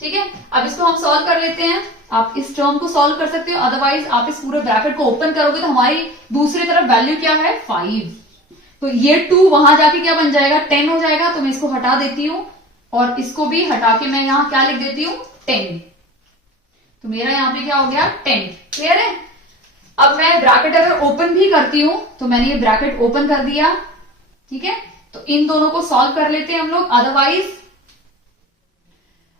ठीक है, अब इसको हम सॉल्व कर लेते हैं। आप इस टर्म को सॉल्व कर सकते हो, अदरवाइज आप इस पूरे ब्रैकेट को ओपन करोगे तो हमारी दूसरी तरफ वैल्यू क्या है, 5। तो ये 2 वहां जाके क्या बन जाएगा, 10 हो जाएगा। तो मैं इसको हटा देती हूं और इसको भी हटा के मैं यहां क्या लिख देती हूं, 10। तो मेरा यहां पे क्या हो गया, 10। क्लियर है? अब मैं ब्रैकेट अगर ओपन भी करती हूं तो मैंने ये ब्रैकेट ओपन कर दिया, ठीक है। तो इन दोनों को सॉल्व कर लेते हैं हम लोग, अदरवाइज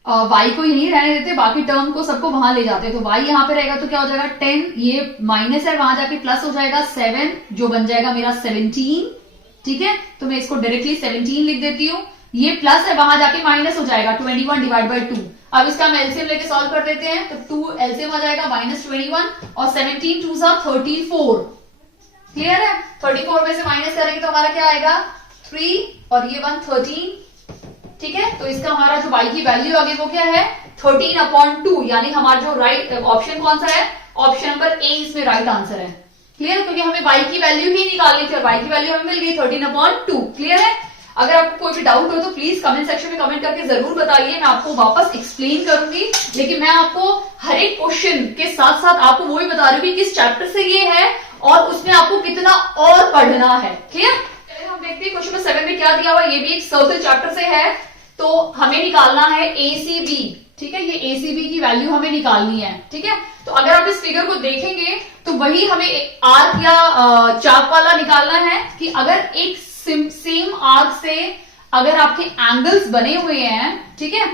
y को यहीं रहने देते, बाकी टर्म को सबको वहां ले जाते हैं। तो y यहां पे रहेगा तो क्या हो जाएगा, 10, ये माइनस है, वहां जाके प्लस हो जाएगा 7, जो बन जाएगा मेरा 17। ठीक है, तो मैं इसको डायरेक्टली 17 लिख देती हूँ। ये प्लस है, वहां जाके माइनस हो जाएगा, 21 डिवाइड बाई 2। अब इसका हम एलसीएम लेके सॉल्व कर देते हैं, तो 2 एलसीएम आ जाएगा, -21 और 17 2 34। क्लियर है? 34 में से माइनस करेंगे तो हमारा क्या आएगा, 3, और ये 1 13। ठीक है, तो इसका हमारा जो y की वैल्यू आ गई वो क्या है, 13/2, यानी हमारा जो राइट ऑप्शन कौन सा है, ऑप्शन नंबर ए इसमें राइट आंसर है। क्लियर? क्योंकि हमें y की वैल्यू ही निकालनी थी और y की वैल्यू हमें मिल गई 13/2। क्लियर है? अगर आपको कोई भी डाउट हो तो प्लीज कमेंट सेक्शन में कमेंट करके जरूर बताइए, मैं आपको वापस एक्सप्लेन करूंगी। लेकिन मैं आपको हर एक क्वेश्चन के साथ साथ आपको वो भी बता रही हूँ कि किस चैप्टर से ये है और उसमें आपको कितना और पढ़ना है। क्लियर? हम देखते हैं क्वेश्चन नंबर 7 में क्या दिया हुआ, ये भी एक सर्कल चैप्टर से है, तो हमें निकालना है ACB। ठीक है, ये ACB की वैल्यू हमें निकालनी है। ठीक है, तो अगर आप इस फिगर को देखेंगे तो वही हमें आर्क या चाप वाला निकालना है कि अगर एक सेम आर्क से अगर आपके एंगल्स बने हुए हैं, ठीक है,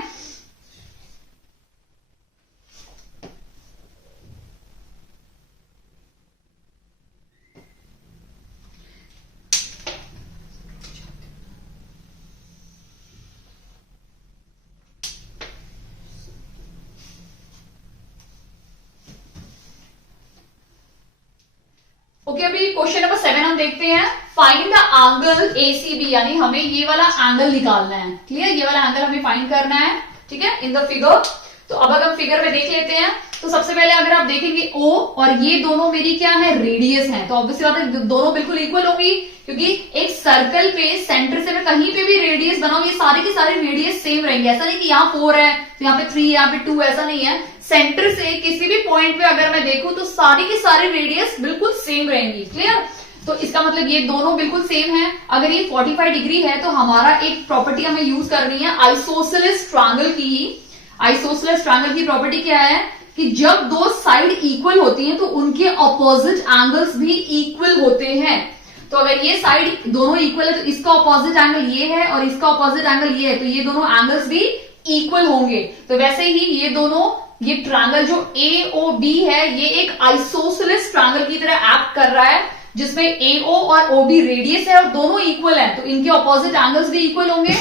ओके, अभी क्वेश्चन नंबर 7 हम देखते हैं। फाइंड द एंगल ACB, यानी हमें ये वाला एंगल निकालना है। क्लियर? ये वाला एंगल हमें फाइंड करना है, ठीक है, इन द फिगर। तो अब अगर हम फिगर में देख लेते हैं तो सबसे पहले अगर आप देखेंगे O और ये दोनों मेरी क्या है, रेडियस है, तो ऑब्वियसली बात है दोनों बिल्कुल इक्वल होंगी, क्योंकि एक सर्कल पे सेंटर से मैं कहीं पे भी रेडियस बनाऊं, ये सारी की सारी रेडियस सेम रहेंगे। ऐसा नहीं कि यहाँ 4 है तो यहाँ पे 3, यहाँ पे 2, ऐसा नहीं है। सेंटर से किसी भी पॉइंट पे अगर मैं देखूं तो सारी की सारी रेडियस बिल्कुल सेम रहेंगी। क्लियर? तो इसका मतलब ये दोनों बिल्कुल सेम है। अगर ये 45 डिग्री है तो हमारा एक प्रॉपर्टी हमें यूज करनी है आइसोसेलेस ट्रायंगल की। आइसोसेलेस ट्रायंगल की प्रॉपर्टी क्या है कि कि जब दो साइड इक्वल होती हैं तो उनके ऑपोजिट एंगल्स भी इक्वल होते हैं। तो अगर ये साइड दोनों इक्वल है तो इसका ऑपोजिट एंगल ये है और इसका ऑपोजिट एंगल ये है, तो ये दोनों एंगल्स भी इक्वल होंगे। तो वैसे ही ये दोनों, ये ट्रायंगल जो AOB है ये एक आइसोसेलेस ट्रायंगल की तरह एक्ट कर रहा है, जिसमें AO और OB रेडियस है और दोनों इक्वल है, तो इनके ऑपोजिट एंगल्स भी इक्वल होंगे।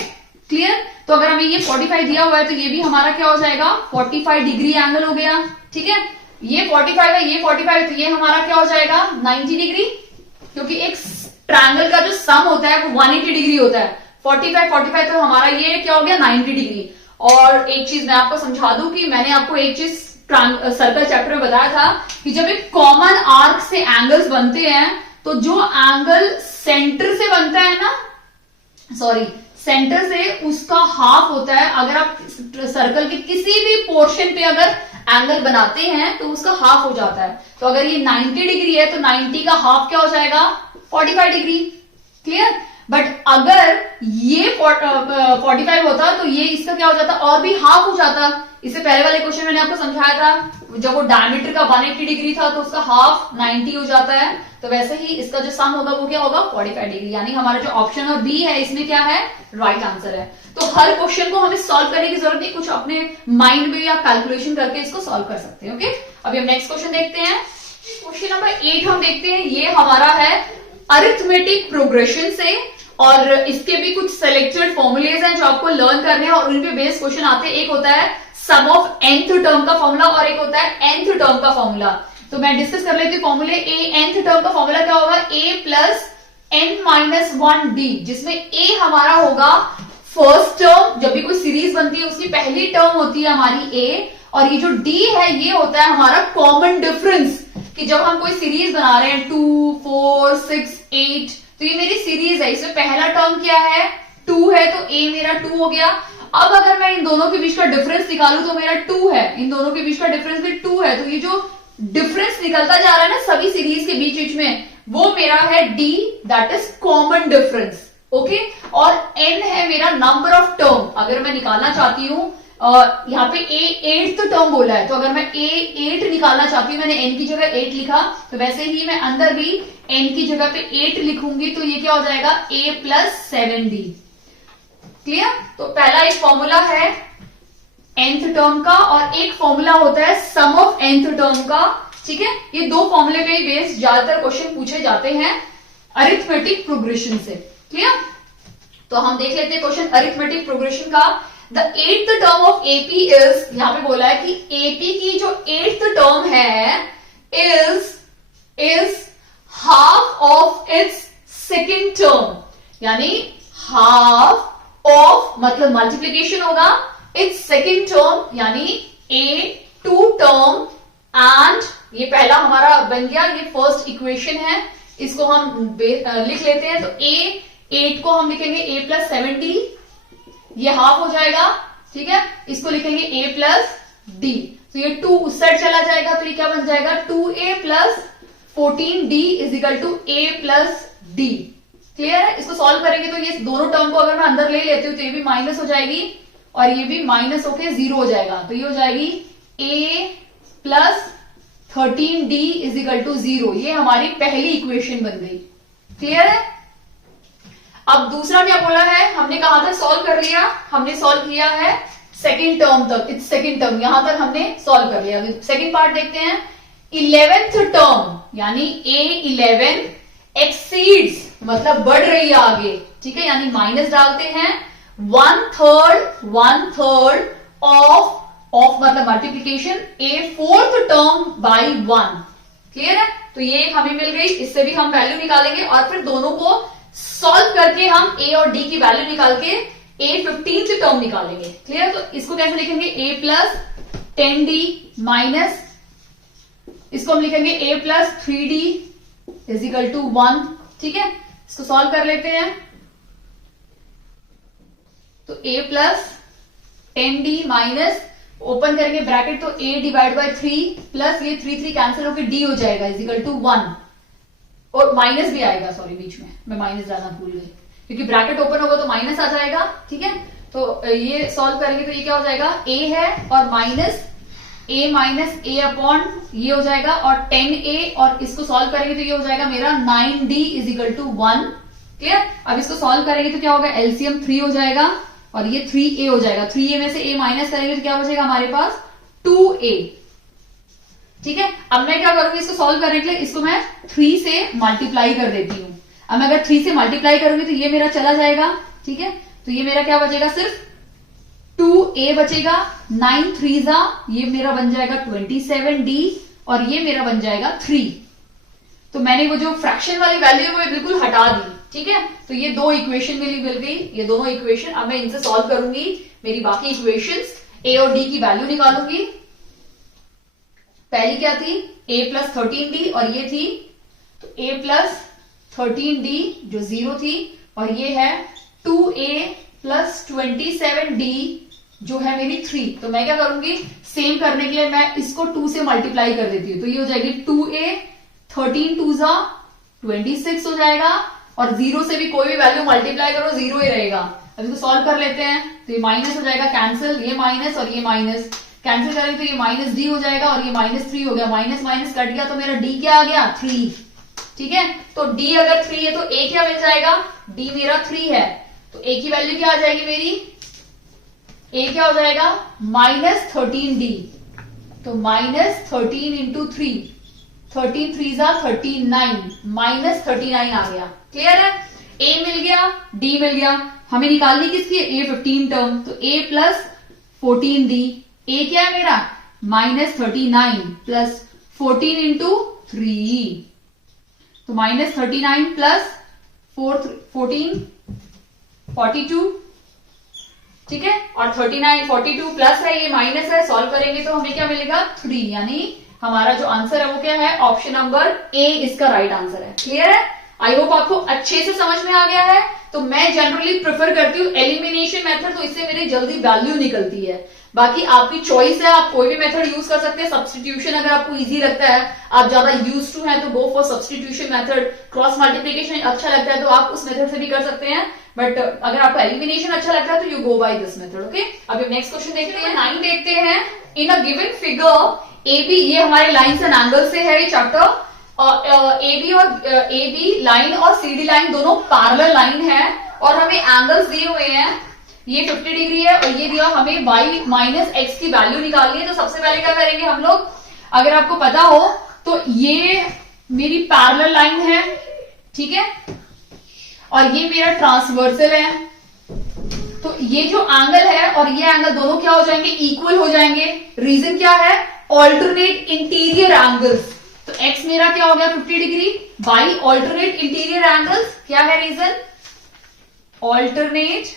क्लियर? तो अगर हमें ये 45 दिया हुआ है तो ये भी हमारा क्या हो जाएगा, 45 डिग्री एंगल हो गया। ठीक है, ये 45 है, ये 45 है, तो ये हमारा क्या हो जाएगा 90 डिग्री, क्योंकि एक ट्रायंगल का जो सम होता है वो 180 डिग्री होता है। 45 तो हमारा ये क्या हो गया 90 डिग्री। और एक चीज मैं आपको समझा दूं कि मैंने आपको एक चीज सर्कल चैप्टर में बताया था कि जब एक कॉमन आर्क से एंगल्स बनते हैं तो जो एंगल सेंटर से बनता है ना, सॉरी सेंटर से उसका हाफ होता है। अगर आप सर्कल के किसी भी पोर्शन पे अगर एंगल बनाते हैं तो उसका हाफ हो जाता है। तो अगर ये 90 डिग्री है तो 90 का हाफ क्या हो जाएगा 45 डिग्री। क्लियर? बट अगर ये 45 होता तो ये इसका क्या हो जाता और भी हाफ हो जाता। इससे पहले वाले क्वेश्चन मैंने आपको समझाया था, जब वो डायमीटर का 180 डिग्री था तो उसका हाफ 90 हो जाता है। तो वैसे ही इसका जो सम होगा वो क्या होगा 45 डिग्री। यानी हमारा जो ऑप्शन और बी है इसमें क्या है, राइट आंसर है। तो हर क्वेश्चन को हमें सॉल्व करने की जरूरत नहीं, कुछ अपने माइंड में या कैलकुलेशन करके इसको सॉल्व कर सकते हैं। ओके, अभी हम नेक्स्ट क्वेश्चन देखते हैं। क्वेश्चन नंबर 8 हम देखते हैं। ये हमारा है अरिथमेटिक प्रोग्रेशन से, और इसके भी कुछ सिलेक्टेड फॉर्मूलेज हैं जो आपको लर्न करने हैं और उन पे बेस्ड क्वेश्चन आते हैं। एक होता है सम ऑफ nth टर्म का फॉर्मूला और एक होता है nth टर्म का फॉर्मूला। तो मैं डिस्कस कर लेती हूँ फॉर्मूले। nth टर्म का फॉर्मूला क्या होगा, a प्लस n-1d, जिसमें a हमारा होगा फर्स्ट टर्म, जब भी कोई सीरीज बनती है उसकी पहली टर्म होती है हमारी a, और ये जो d है ये होता है हमारा कॉमन डिफरेंस, कि जब हम कोई सीरीज बना रहे हैं 2, 4, 6, 8, तो ये मेरी सीरीज है, इसमें पहला टर्म क्या है 2 है, तो a मेरा 2 हो गया। अब अगर मैं इन दोनों के बीच का डिफरेंस निकालूं तो मेरा 2 है, इन दोनों के बीच का डिफरेंस भी 2 है, तो ये जो डिफरेंस निकलता जा रहा है ना सभी सीरीज के बीच बीच में, वो मेरा है d, that is common difference. Okay, और n है मेरा नंबर ऑफ टर्म। अगर मैं निकालना चाहती हूं, यहाँ पे a 8th टर्म बोला है, तो अगर मैं a 8 निकालना चाहती हूँ, मैंने n की जगह 8 लिखा, तो वैसे ही मैं अंदर भी n की जगह पे 8 लिखूंगी, तो ये क्या हो जाएगा a प्लस 7d। क्लियर? तो पहला एक फॉर्मूला है nth टर्म का और एक फॉर्मूला होता है सम ऑफ nth टर्म का। ठीक है, ये दो फॉर्मूले पे बेस्ड ज्यादातर क्वेश्चन पूछे जाते हैं अरिथमेटिक प्रोग्रेशन से। क्लियर? तो हम देख लेते हैं क्वेश्चन अरिथमेटिक प्रोग्रेशन का। The 8th term of AP is, यहां पे बोला है कि AP की जो 8th टर्म है is half of its second term, यानी हाफ ऑफ मतलब मल्टीप्लीकेशन होगा इट्स सेकेंड टर्म, यानी A2 टर्म, एंड ये पहला हमारा बन गया, ये फर्स्ट इक्वेशन है, इसको हम लिख लेते हैं। तो A8 को हम लिखेंगे A प्लस 7D, ये हाफ हो जाएगा। ठीक है, इसको लिखेंगे A प्लस D, तो ये 2 उस साइड चला जाएगा, तो ये क्या बन जाएगा 2A plus 14D is equal to A plus D। Clear है? इसको सॉल्व करेंगे तो ये दोनों टर्म को अगर मैं अंदर ले लेती हूँ तो ये भी माइनस हो जाएगी और ये भी माइनस होके 0 हो जाएगा, तो ये हो जाएगी A plus 13D is equal to 0। ये हमारी पहली इक्वेशन बन गई। क्लियर है? अब दूसरा क्या बोला है, हमने कहा था सॉल्व कर लिया, हमने सॉल्व किया है सेकेंड टर्म तक, इट्स सेकेंड टर्म यहां तक हमने सॉल्व कर लिया। सेकेंड पार्ट देखते हैं। 11th टर्म यानी A11 एक्सीड्स मतलब बढ़ रही है आगे। ठीक है, यानी माइनस डालते हैं 1/3 ऑफ मतलब multiplication A4th term by 1। Clear है? तो ये हमें मिल गई, इससे भी हम वैल्यू निकालेंगे और फिर दोनों को सॉल्व करके हम A और D की वैल्यू निकाल के A15th टर्म निकालेंगे। क्लियर? तो इसको कैसे लिखेंगे A प्लस 10D माइनस, इसको हम लिखेंगे A plus 3D is equal to 1। ठीक है, इसको सॉल्व कर लेते हैं। तो A plus 10D minus, open करेंगे ब्रैकेट, तो A डिवाइड बाय 3 प्लस ये 3 कैंसिल होकर D हो जाएगा इज इक्वल टू 1, और माइनस भी आएगा, सॉरी बीच में मैं माइनस डालना भूल गई, क्योंकि ब्रैकेट ओपन होगा तो माइनस आ जाएगा। ठीक है, तो ये सॉल्व करेंगे तो ये क्या हो जाएगा A है और minus a minus A upon ये हो जाएगा और 10a, और इसको सॉल्व करेंगे तो ये हो जाएगा मेरा 9d is equal to 1। Clear. अब इसको सॉल्व करेंगे तो क्या होगा, एलसीएम 3 हो जाएगा और ये 3a हो जाएगा। 3a में से a माइनस करेंगे तो क्या हो जाएगा हमारे पास 2a। ठीक है। अब मैं क्या करूंगी, इसको सॉल्व करने के लिए इसको मैं 3 से मल्टीप्लाई कर देती हूं। अब मैं अगर 3 से मल्टीप्लाई करूंगी तो ये मेरा चला जाएगा। ठीक है। तो ये मेरा क्या बचेगा, सिर्फ 2a बचेगा। 9 3 ये मेरा बन जाएगा 27d और ये मेरा बन जाएगा 3। तो मैंने वो जो फ्रैक्शन वाली वैल्यू है वो बिल्कुल हटा दी। ठीक है। तो ये दो इक्वेशन मिल गई, ये दोनों इक्वेशन। अब मैं इनसे सॉल्व करूंगी मेरी बाकी इक्वेशंस, a और d की वैल्यू निकालूंगी। पहली क्या थी, a प्लस 13d और ये थी तो a प्लस 13d जो 0 थी, और ये है 2a प्लस 27d जो है मेरी 3। तो मैं क्या करूंगी, सेम करने के लिए मैं इसको 2 से मल्टीप्लाई कर देती हूँ। तो ये हो जाएगी 2a, 13 2 26 हो जाएगा, और 0 से भी कोई भी वैल्यू मल्टीप्लाई करो 0 ही रहेगा। अब इसको सॉल्व कर लेते हैं तो ये माइनस हो जाएगा, कैंसिल, ये माइनस और ये माइनस कैंसिल करेंगे तो ये माइनस डी हो जाएगा और ये माइनस 3 हो गया। माइनस माइनस कट गया तो मेरा डी क्या आ गया, 3। ठीक है। तो डी अगर 3 है तो ए क्या मिल जाएगा, डी मेरा 3 है तो ए की वैल्यू क्या आ जाएगी मेरी, ए क्या हो जाएगा -13d। तो -13 इंटू 3, 13 3 39, -39 आ गया। क्लियर है। ए मिल गया, डी मिल गया। हमें निकालनी किसकी है, ए 15 टर्म। तो a प्लस 14d, ए क्या है मेरा -39 प्लस 14 इंटू 3, तो -39 प्लस 14 42। ठीक है। और 39 42 प्लस है, ये माइनस है, सॉल्व करेंगे तो हमें क्या मिलेगा 3, यानी हमारा जो आंसर है वो क्या है, ऑप्शन नंबर ए इसका राइट आंसर है। क्लियर है। आई होप आपको अच्छे से समझ में आ गया है। तो मैं जनरली प्रेफर करती हूँ एलिमिनेशन मेथड, तो इससे मेरी जल्दी वैल्यू निकलती है। बाकी आपकी चॉइस है, आप कोई भी मेथड यूज कर सकते हैं। सब्स्टिट्यूशन अगर आपको इजी लगता है, आप ज्यादा यूज टू है तो go for substitution method. Cross multiplication अच्छा लगता है तो आप उस मेथड से भी कर सकते हैं, बट अगर आपको एलिमिनेशन अच्छा लगता है तो you go by this method. Okay. अब नेक्स्ट क्वेश्चन देखते हैं, 9 देखते हैं। In a given figure A B, ये हमारे लाइन्स एंड एंगल से है ये चैप्टर, और ए बी लाइन और सी डी लाइन दोनों पैरेलल लाइन है, और हमें एंगल्स दिए हुए हैं, ये 50 डिग्री है और ये दिया हमें y माइनस एक्स की वैल्यू निकालनी है। तो सबसे पहले क्या करेंगे हम लोग, अगर आपको पता हो तो ये मेरी पैरेलल लाइन है, ठीक है, और ये मेरा ट्रांसवर्सल है। तो ये जो एंगल है और ये एंगल दोनों क्या हो जाएंगे, इक्वल हो जाएंगे। रीजन क्या है, ऑल्टरनेट इंटीरियर एंगल्स। तो x मेरा क्या हो गया 50 degree by alternate interior angles. क्या है रीजन, ऑल्टरनेट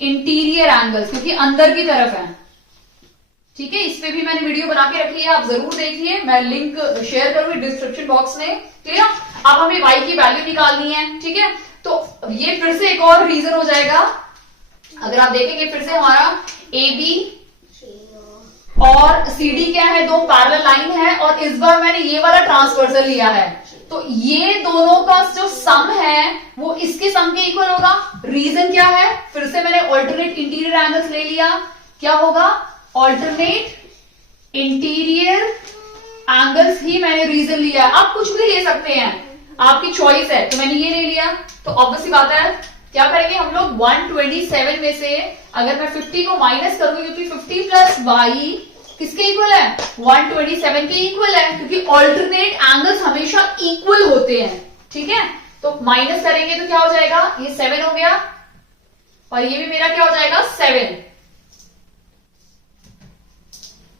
इंटीरियर एंगल्स, क्योंकि अंदर की तरफ है। ठीक है। इस पे भी मैंने वीडियो बना के रखी है, आप जरूर देखिए, मैं लिंक शेयर करूंगी डिस्क्रिप्शन बॉक्स में। ठीक है। अब हमें y की वैल्यू निकालनी है। ठीक है। तो ये फिर से एक और रीजन हो जाएगा। अगर आप देखेंगे फिर से हमारा ए बी और सी डी क्या है, दो पैरेलल लाइन है, और इस बार मैंने ये वाला ट्रांसवर्सल लिया है। तो ये दोनों का जो सम है वो इसके सम के इक्वल होगा। रीजन क्या है, फिर से मैंने ऑल्टरनेट इंटीरियर एंगल्स ले लिया। क्या होगा, ऑल्टरनेट इंटीरियर एंगल्स ही मैंने रीजन लिया। आप कुछ भी ले सकते हैं, आपकी चॉइस है। तो मैंने ये ले लिया। तो ऑब्वियसली बात है, क्या करेंगे हम लोग 127 में से अगर मैं 50 को माइनस करूंगी, क्योंकि 50 प्लस वाई किसके इक्वल है, 127 के इक्वल है, क्योंकि ऑल्टरनेट एंगल्स हमेशा इक्वल होते हैं। ठीक है। तो माइनस करेंगे तो क्या हो जाएगा, ये 7 हो गया और ये भी मेरा क्या हो जाएगा 7।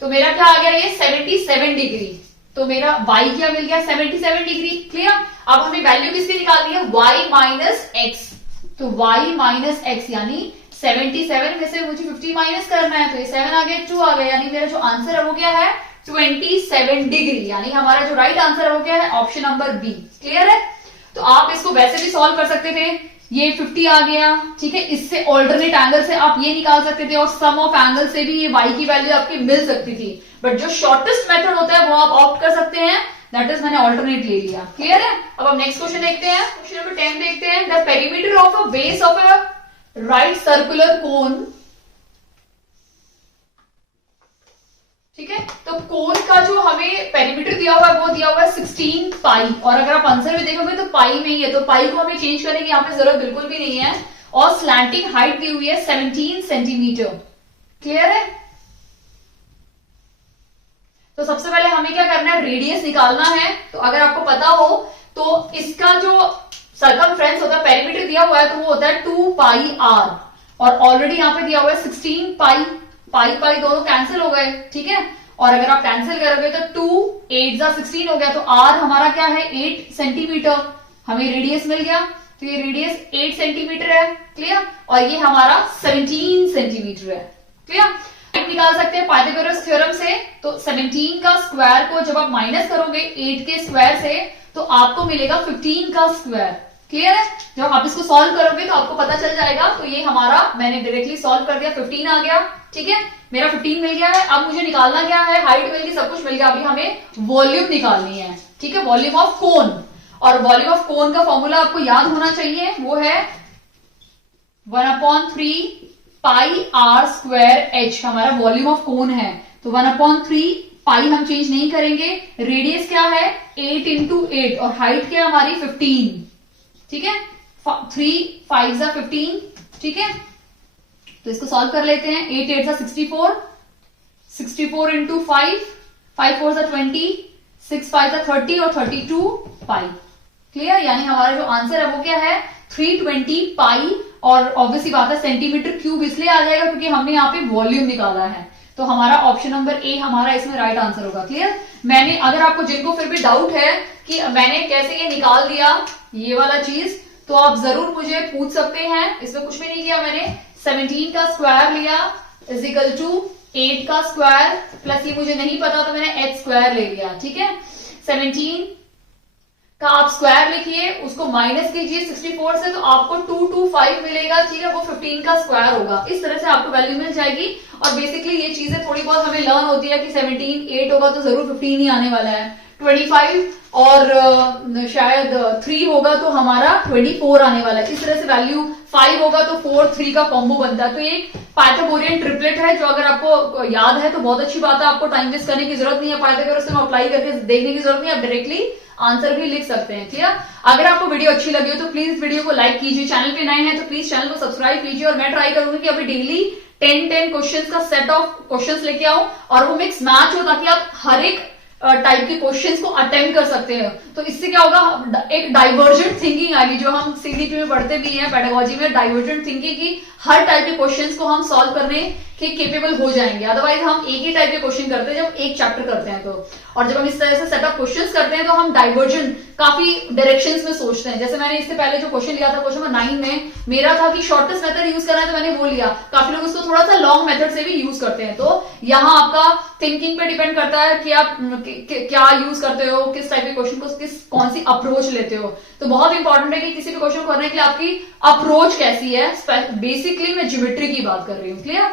तो मेरा क्या आ गया, ये 77 डिग्री। तो मेरा y क्या मिल गया 77 डिग्री। क्लियर। अब हमें वैल्यू किसकी निकालनी है, y माइनस एक्स। तो y माइनस एक्स यानी 77 में से मुझे 50 माइनस करना है, तो ये 7 आ गया, 2 आ गया, यानी मेरा जो आंसर है वो क्या है 27 डिग्री। यानी हमारा जो राइट आंसर है वो क्या है, ऑप्शन नंबर बी। क्लियर है। तो आप इसको वैसे भी सॉल्व कर सकते थे, ये 50 आ गया, ठीक है, इससे ऑल्टरनेट एंगल से आप ये निकाल सकते थे, और सम ऑफ एंगल से भी ये y की वैल्यू आपकी मिल सकती थी। बट जो शॉर्टेस्ट मेथड होता है वो आप ऑप्ट कर सकते हैं, दैट इज मैंने ऑल्टरनेट ले लिया। क्लियर है। अब हम नेक्स्ट क्वेश्चन देखते हैं, क्वेश्चन नंबर 10 देखते हैं। The perimeter of a base of a right circular cone ठीक है। तो कोन का जो हमें पेरीमीटर दिया हुआ है वो दिया हुआ है 16 पाई, और अगर आप आंसर में देखोगे तो पाई में ही है, तो पाई को हमें चेंज करने की यहाँ पे जरूरत बिल्कुल भी नहीं है। और स्लैंटिंग हाइट दी हुई है 17 सेंटीमीटर। क्लियर है? तो सबसे पहले हमें क्या करना है, रेडियस निकालना है। तो अगर आपको पता हो तो इसका जो सर्कमफ्रेंस होता है, पेरीमीटर दिया हुआ है तो वो होता है 2 पाई आर, और ऑलरेडी यहाँ पे दिया हुआ है 16 पाई। पाई पाई दोनों कैंसिल हो गए, ठीक है। और अगर आप कैंसिल करोगे तो 2 8 16 हो गया, तो आर हमारा क्या है 8 सेंटीमीटर, हमें रेडियस मिल गया। तो ये रेडियस 8 सेंटीमीटर है। क्लियर? और ये हमारा 17 सेंटीमीटर है। क्लियर? निकाल सकते हैं पाइथागोरस थ्योरम से। तो 17 का स्क्वायर को जब आप माइनस करोगे 8 के स्क्वायर से तो आपको मिलेगा 15 का स्क्वायर। क्लियर है? जब आप इसको सॉल्व करोगे तो आपको पता चल जाएगा। तो ये हमारा मैंने डायरेक्टली सॉल्व कर दिया, 15 आ गया। ठीक है, मेरा 15 मिल गया है। अब मुझे निकालना क्या है, हाइट मिल गई, सब कुछ मिल गया। अभी हमें वॉल्यूम निकालनी है। ठीक है, वॉल्यूम ऑफ कोन। और वॉल्यूम ऑफ कोन का फॉर्मूला आपको याद होना चाहिए, वो है 1/3 पाई आर स्क्वायर एच। हमारा वॉल्यूम ऑफ कोन है, तो 1/3 पाई हम चेंज नहीं करेंगे। रेडियस क्या है 8 × 8, और हाइट क्या हमारी 15। ठीक है, 3 5 15। ठीक है, तो इसको सॉल्व कर लेते हैं। 8 8 64, 64 × 5, 5 4 20, 6 5 30 और 32 पाई। क्लियर? यानी हमारा जो आंसर है वो क्या है 320 पाई। और ऑब्वियसली बात है सेंटीमीटर क्यूब इसलिए आ जाएगा क्योंकि हमने यहाँ पे वॉल्यूम निकाला है। तो हमारा ऑप्शन नंबर ए हमारा इसमें राइट आंसर होगा। क्लियर? मैंने, अगर आपको जिनको फिर भी डाउट है कि मैंने कैसे ये निकाल दिया ये वाला चीज, तो आप जरूर मुझे पूछ सकते हैं। इसमें कुछ भी नहीं किया मैंने, 17 का स्क्वायर लिया = 8 का स्क्वायर प्लस ये मुझे नहीं पता तो मैंने h स्क्वायर ले लिया। ठीक है, 17 का आप स्क्वायर लिखिए, उसको माइनस कीजिए 64 से, तो आपको 225 मिलेगा। ठीक है, वो 15 का स्क्वायर होगा। इस तरह से आपको वैल्यू मिल जाएगी। और बेसिकली ये चीजें थोड़ी बहुत हमें लर्न होती है कि 17 8 होगा तो जरूर 15 ही आने वाला है। 25 और शायद 3 होगा तो हमारा 24 आने वाला है। इस तरह से वैल्यू 5 होगा तो 4 3 का कॉम्बो बनता है। तो ये पाइथागोरियन ट्रिपलेट है, जो अगर आपको याद है तो बहुत अच्छी बात है। आपको टाइम वेस्ट करने की जरूरत नहीं है, पाइथागोरस में अप्लाई करके देखने की जरूरत नहीं है, आप डायरेक्टली आंसर भी लिख सकते हैं। क्लियर? अगर आपको वीडियो अच्छी लगी हो तो प्लीज वीडियो को लाइक कीजिए, चैनल पे नए हैं तो प्लीज चैनल को सब्सक्राइब कीजिए। और मैं ट्राई करूंगी कि अभी डेली 10 क्वेश्चंस का सेट ऑफ क्वेश्चंस लेके आऊं और वो मिक्स मैच हो, ताकि आप हर एक टाइप के क्वेश्चंस को अटेम्प्ट कर सकते हैं। तो इससे क्या होगा, एक डाइवर्जेंट थिंकिंग आएगी, जो हम सीडीपी में पढ़ते भी हैं पेडागोजी में, डाइवर्जेंट थिंकिंग की हर टाइप के क्वेश्चंस को हम सॉल्व करने के केपेबल हो जाएंगे। अदरवाइज हम एक ही टाइप के क्वेश्चन करते हैं जब एक चैप्टर करते हैं तो, और जब हम इस तरह से सेट ऑफ क्वेश्चंस करते हैं तो हम डाइवर्जेंट काफी डायरेक्शंस में सोचते हैं। जैसे मैंने इससे पहले जो क्वेश्चन लिया था क्वेश्चन नंबर 9 में, मेरा था कि शॉर्टेस्ट मेथड यूज करना है तो मैंने वो लिया। काफी लोग उसको थोड़ा सा लॉन्ग मेथड से भी यूज करते हैं। तो यहाँ आपका थिंकिंग पे डिपेंड करता है कि आप क्या यूज करते हो, किस टाइप के क्वेश्चन को कौन सी अप्रोच लेते हो। तो बहुत इंपॉर्टेंट है कि किसी भी क्वेश्चन को करने के लिए आपकी अप्रोच कैसी है। बेसिकली मैं ज्योमेट्री की बात कर रही हूँ। क्लियर?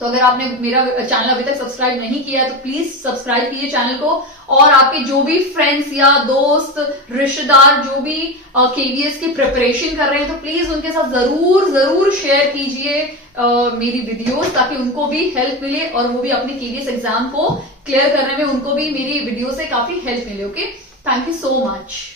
तो अगर आपने मेरा चैनल अभी तक सब्सक्राइब नहीं किया है तो प्लीज सब्सक्राइब कीजिए चैनल को। और आपके जो भी फ्रेंड्स या दोस्त रिश्तेदार जो भी केवीएस की प्रिपरेशन कर रहे हैं तो प्लीज उनके साथ जरूर शेयर कीजिए मेरी वीडियोस, ताकि उनको भी हेल्प मिले और वो भी अपने केवीएस एग्जाम को क्लियर करने में उनको भी मेरी वीडियो से काफी हेल्प मिले। Okay, thank you so much.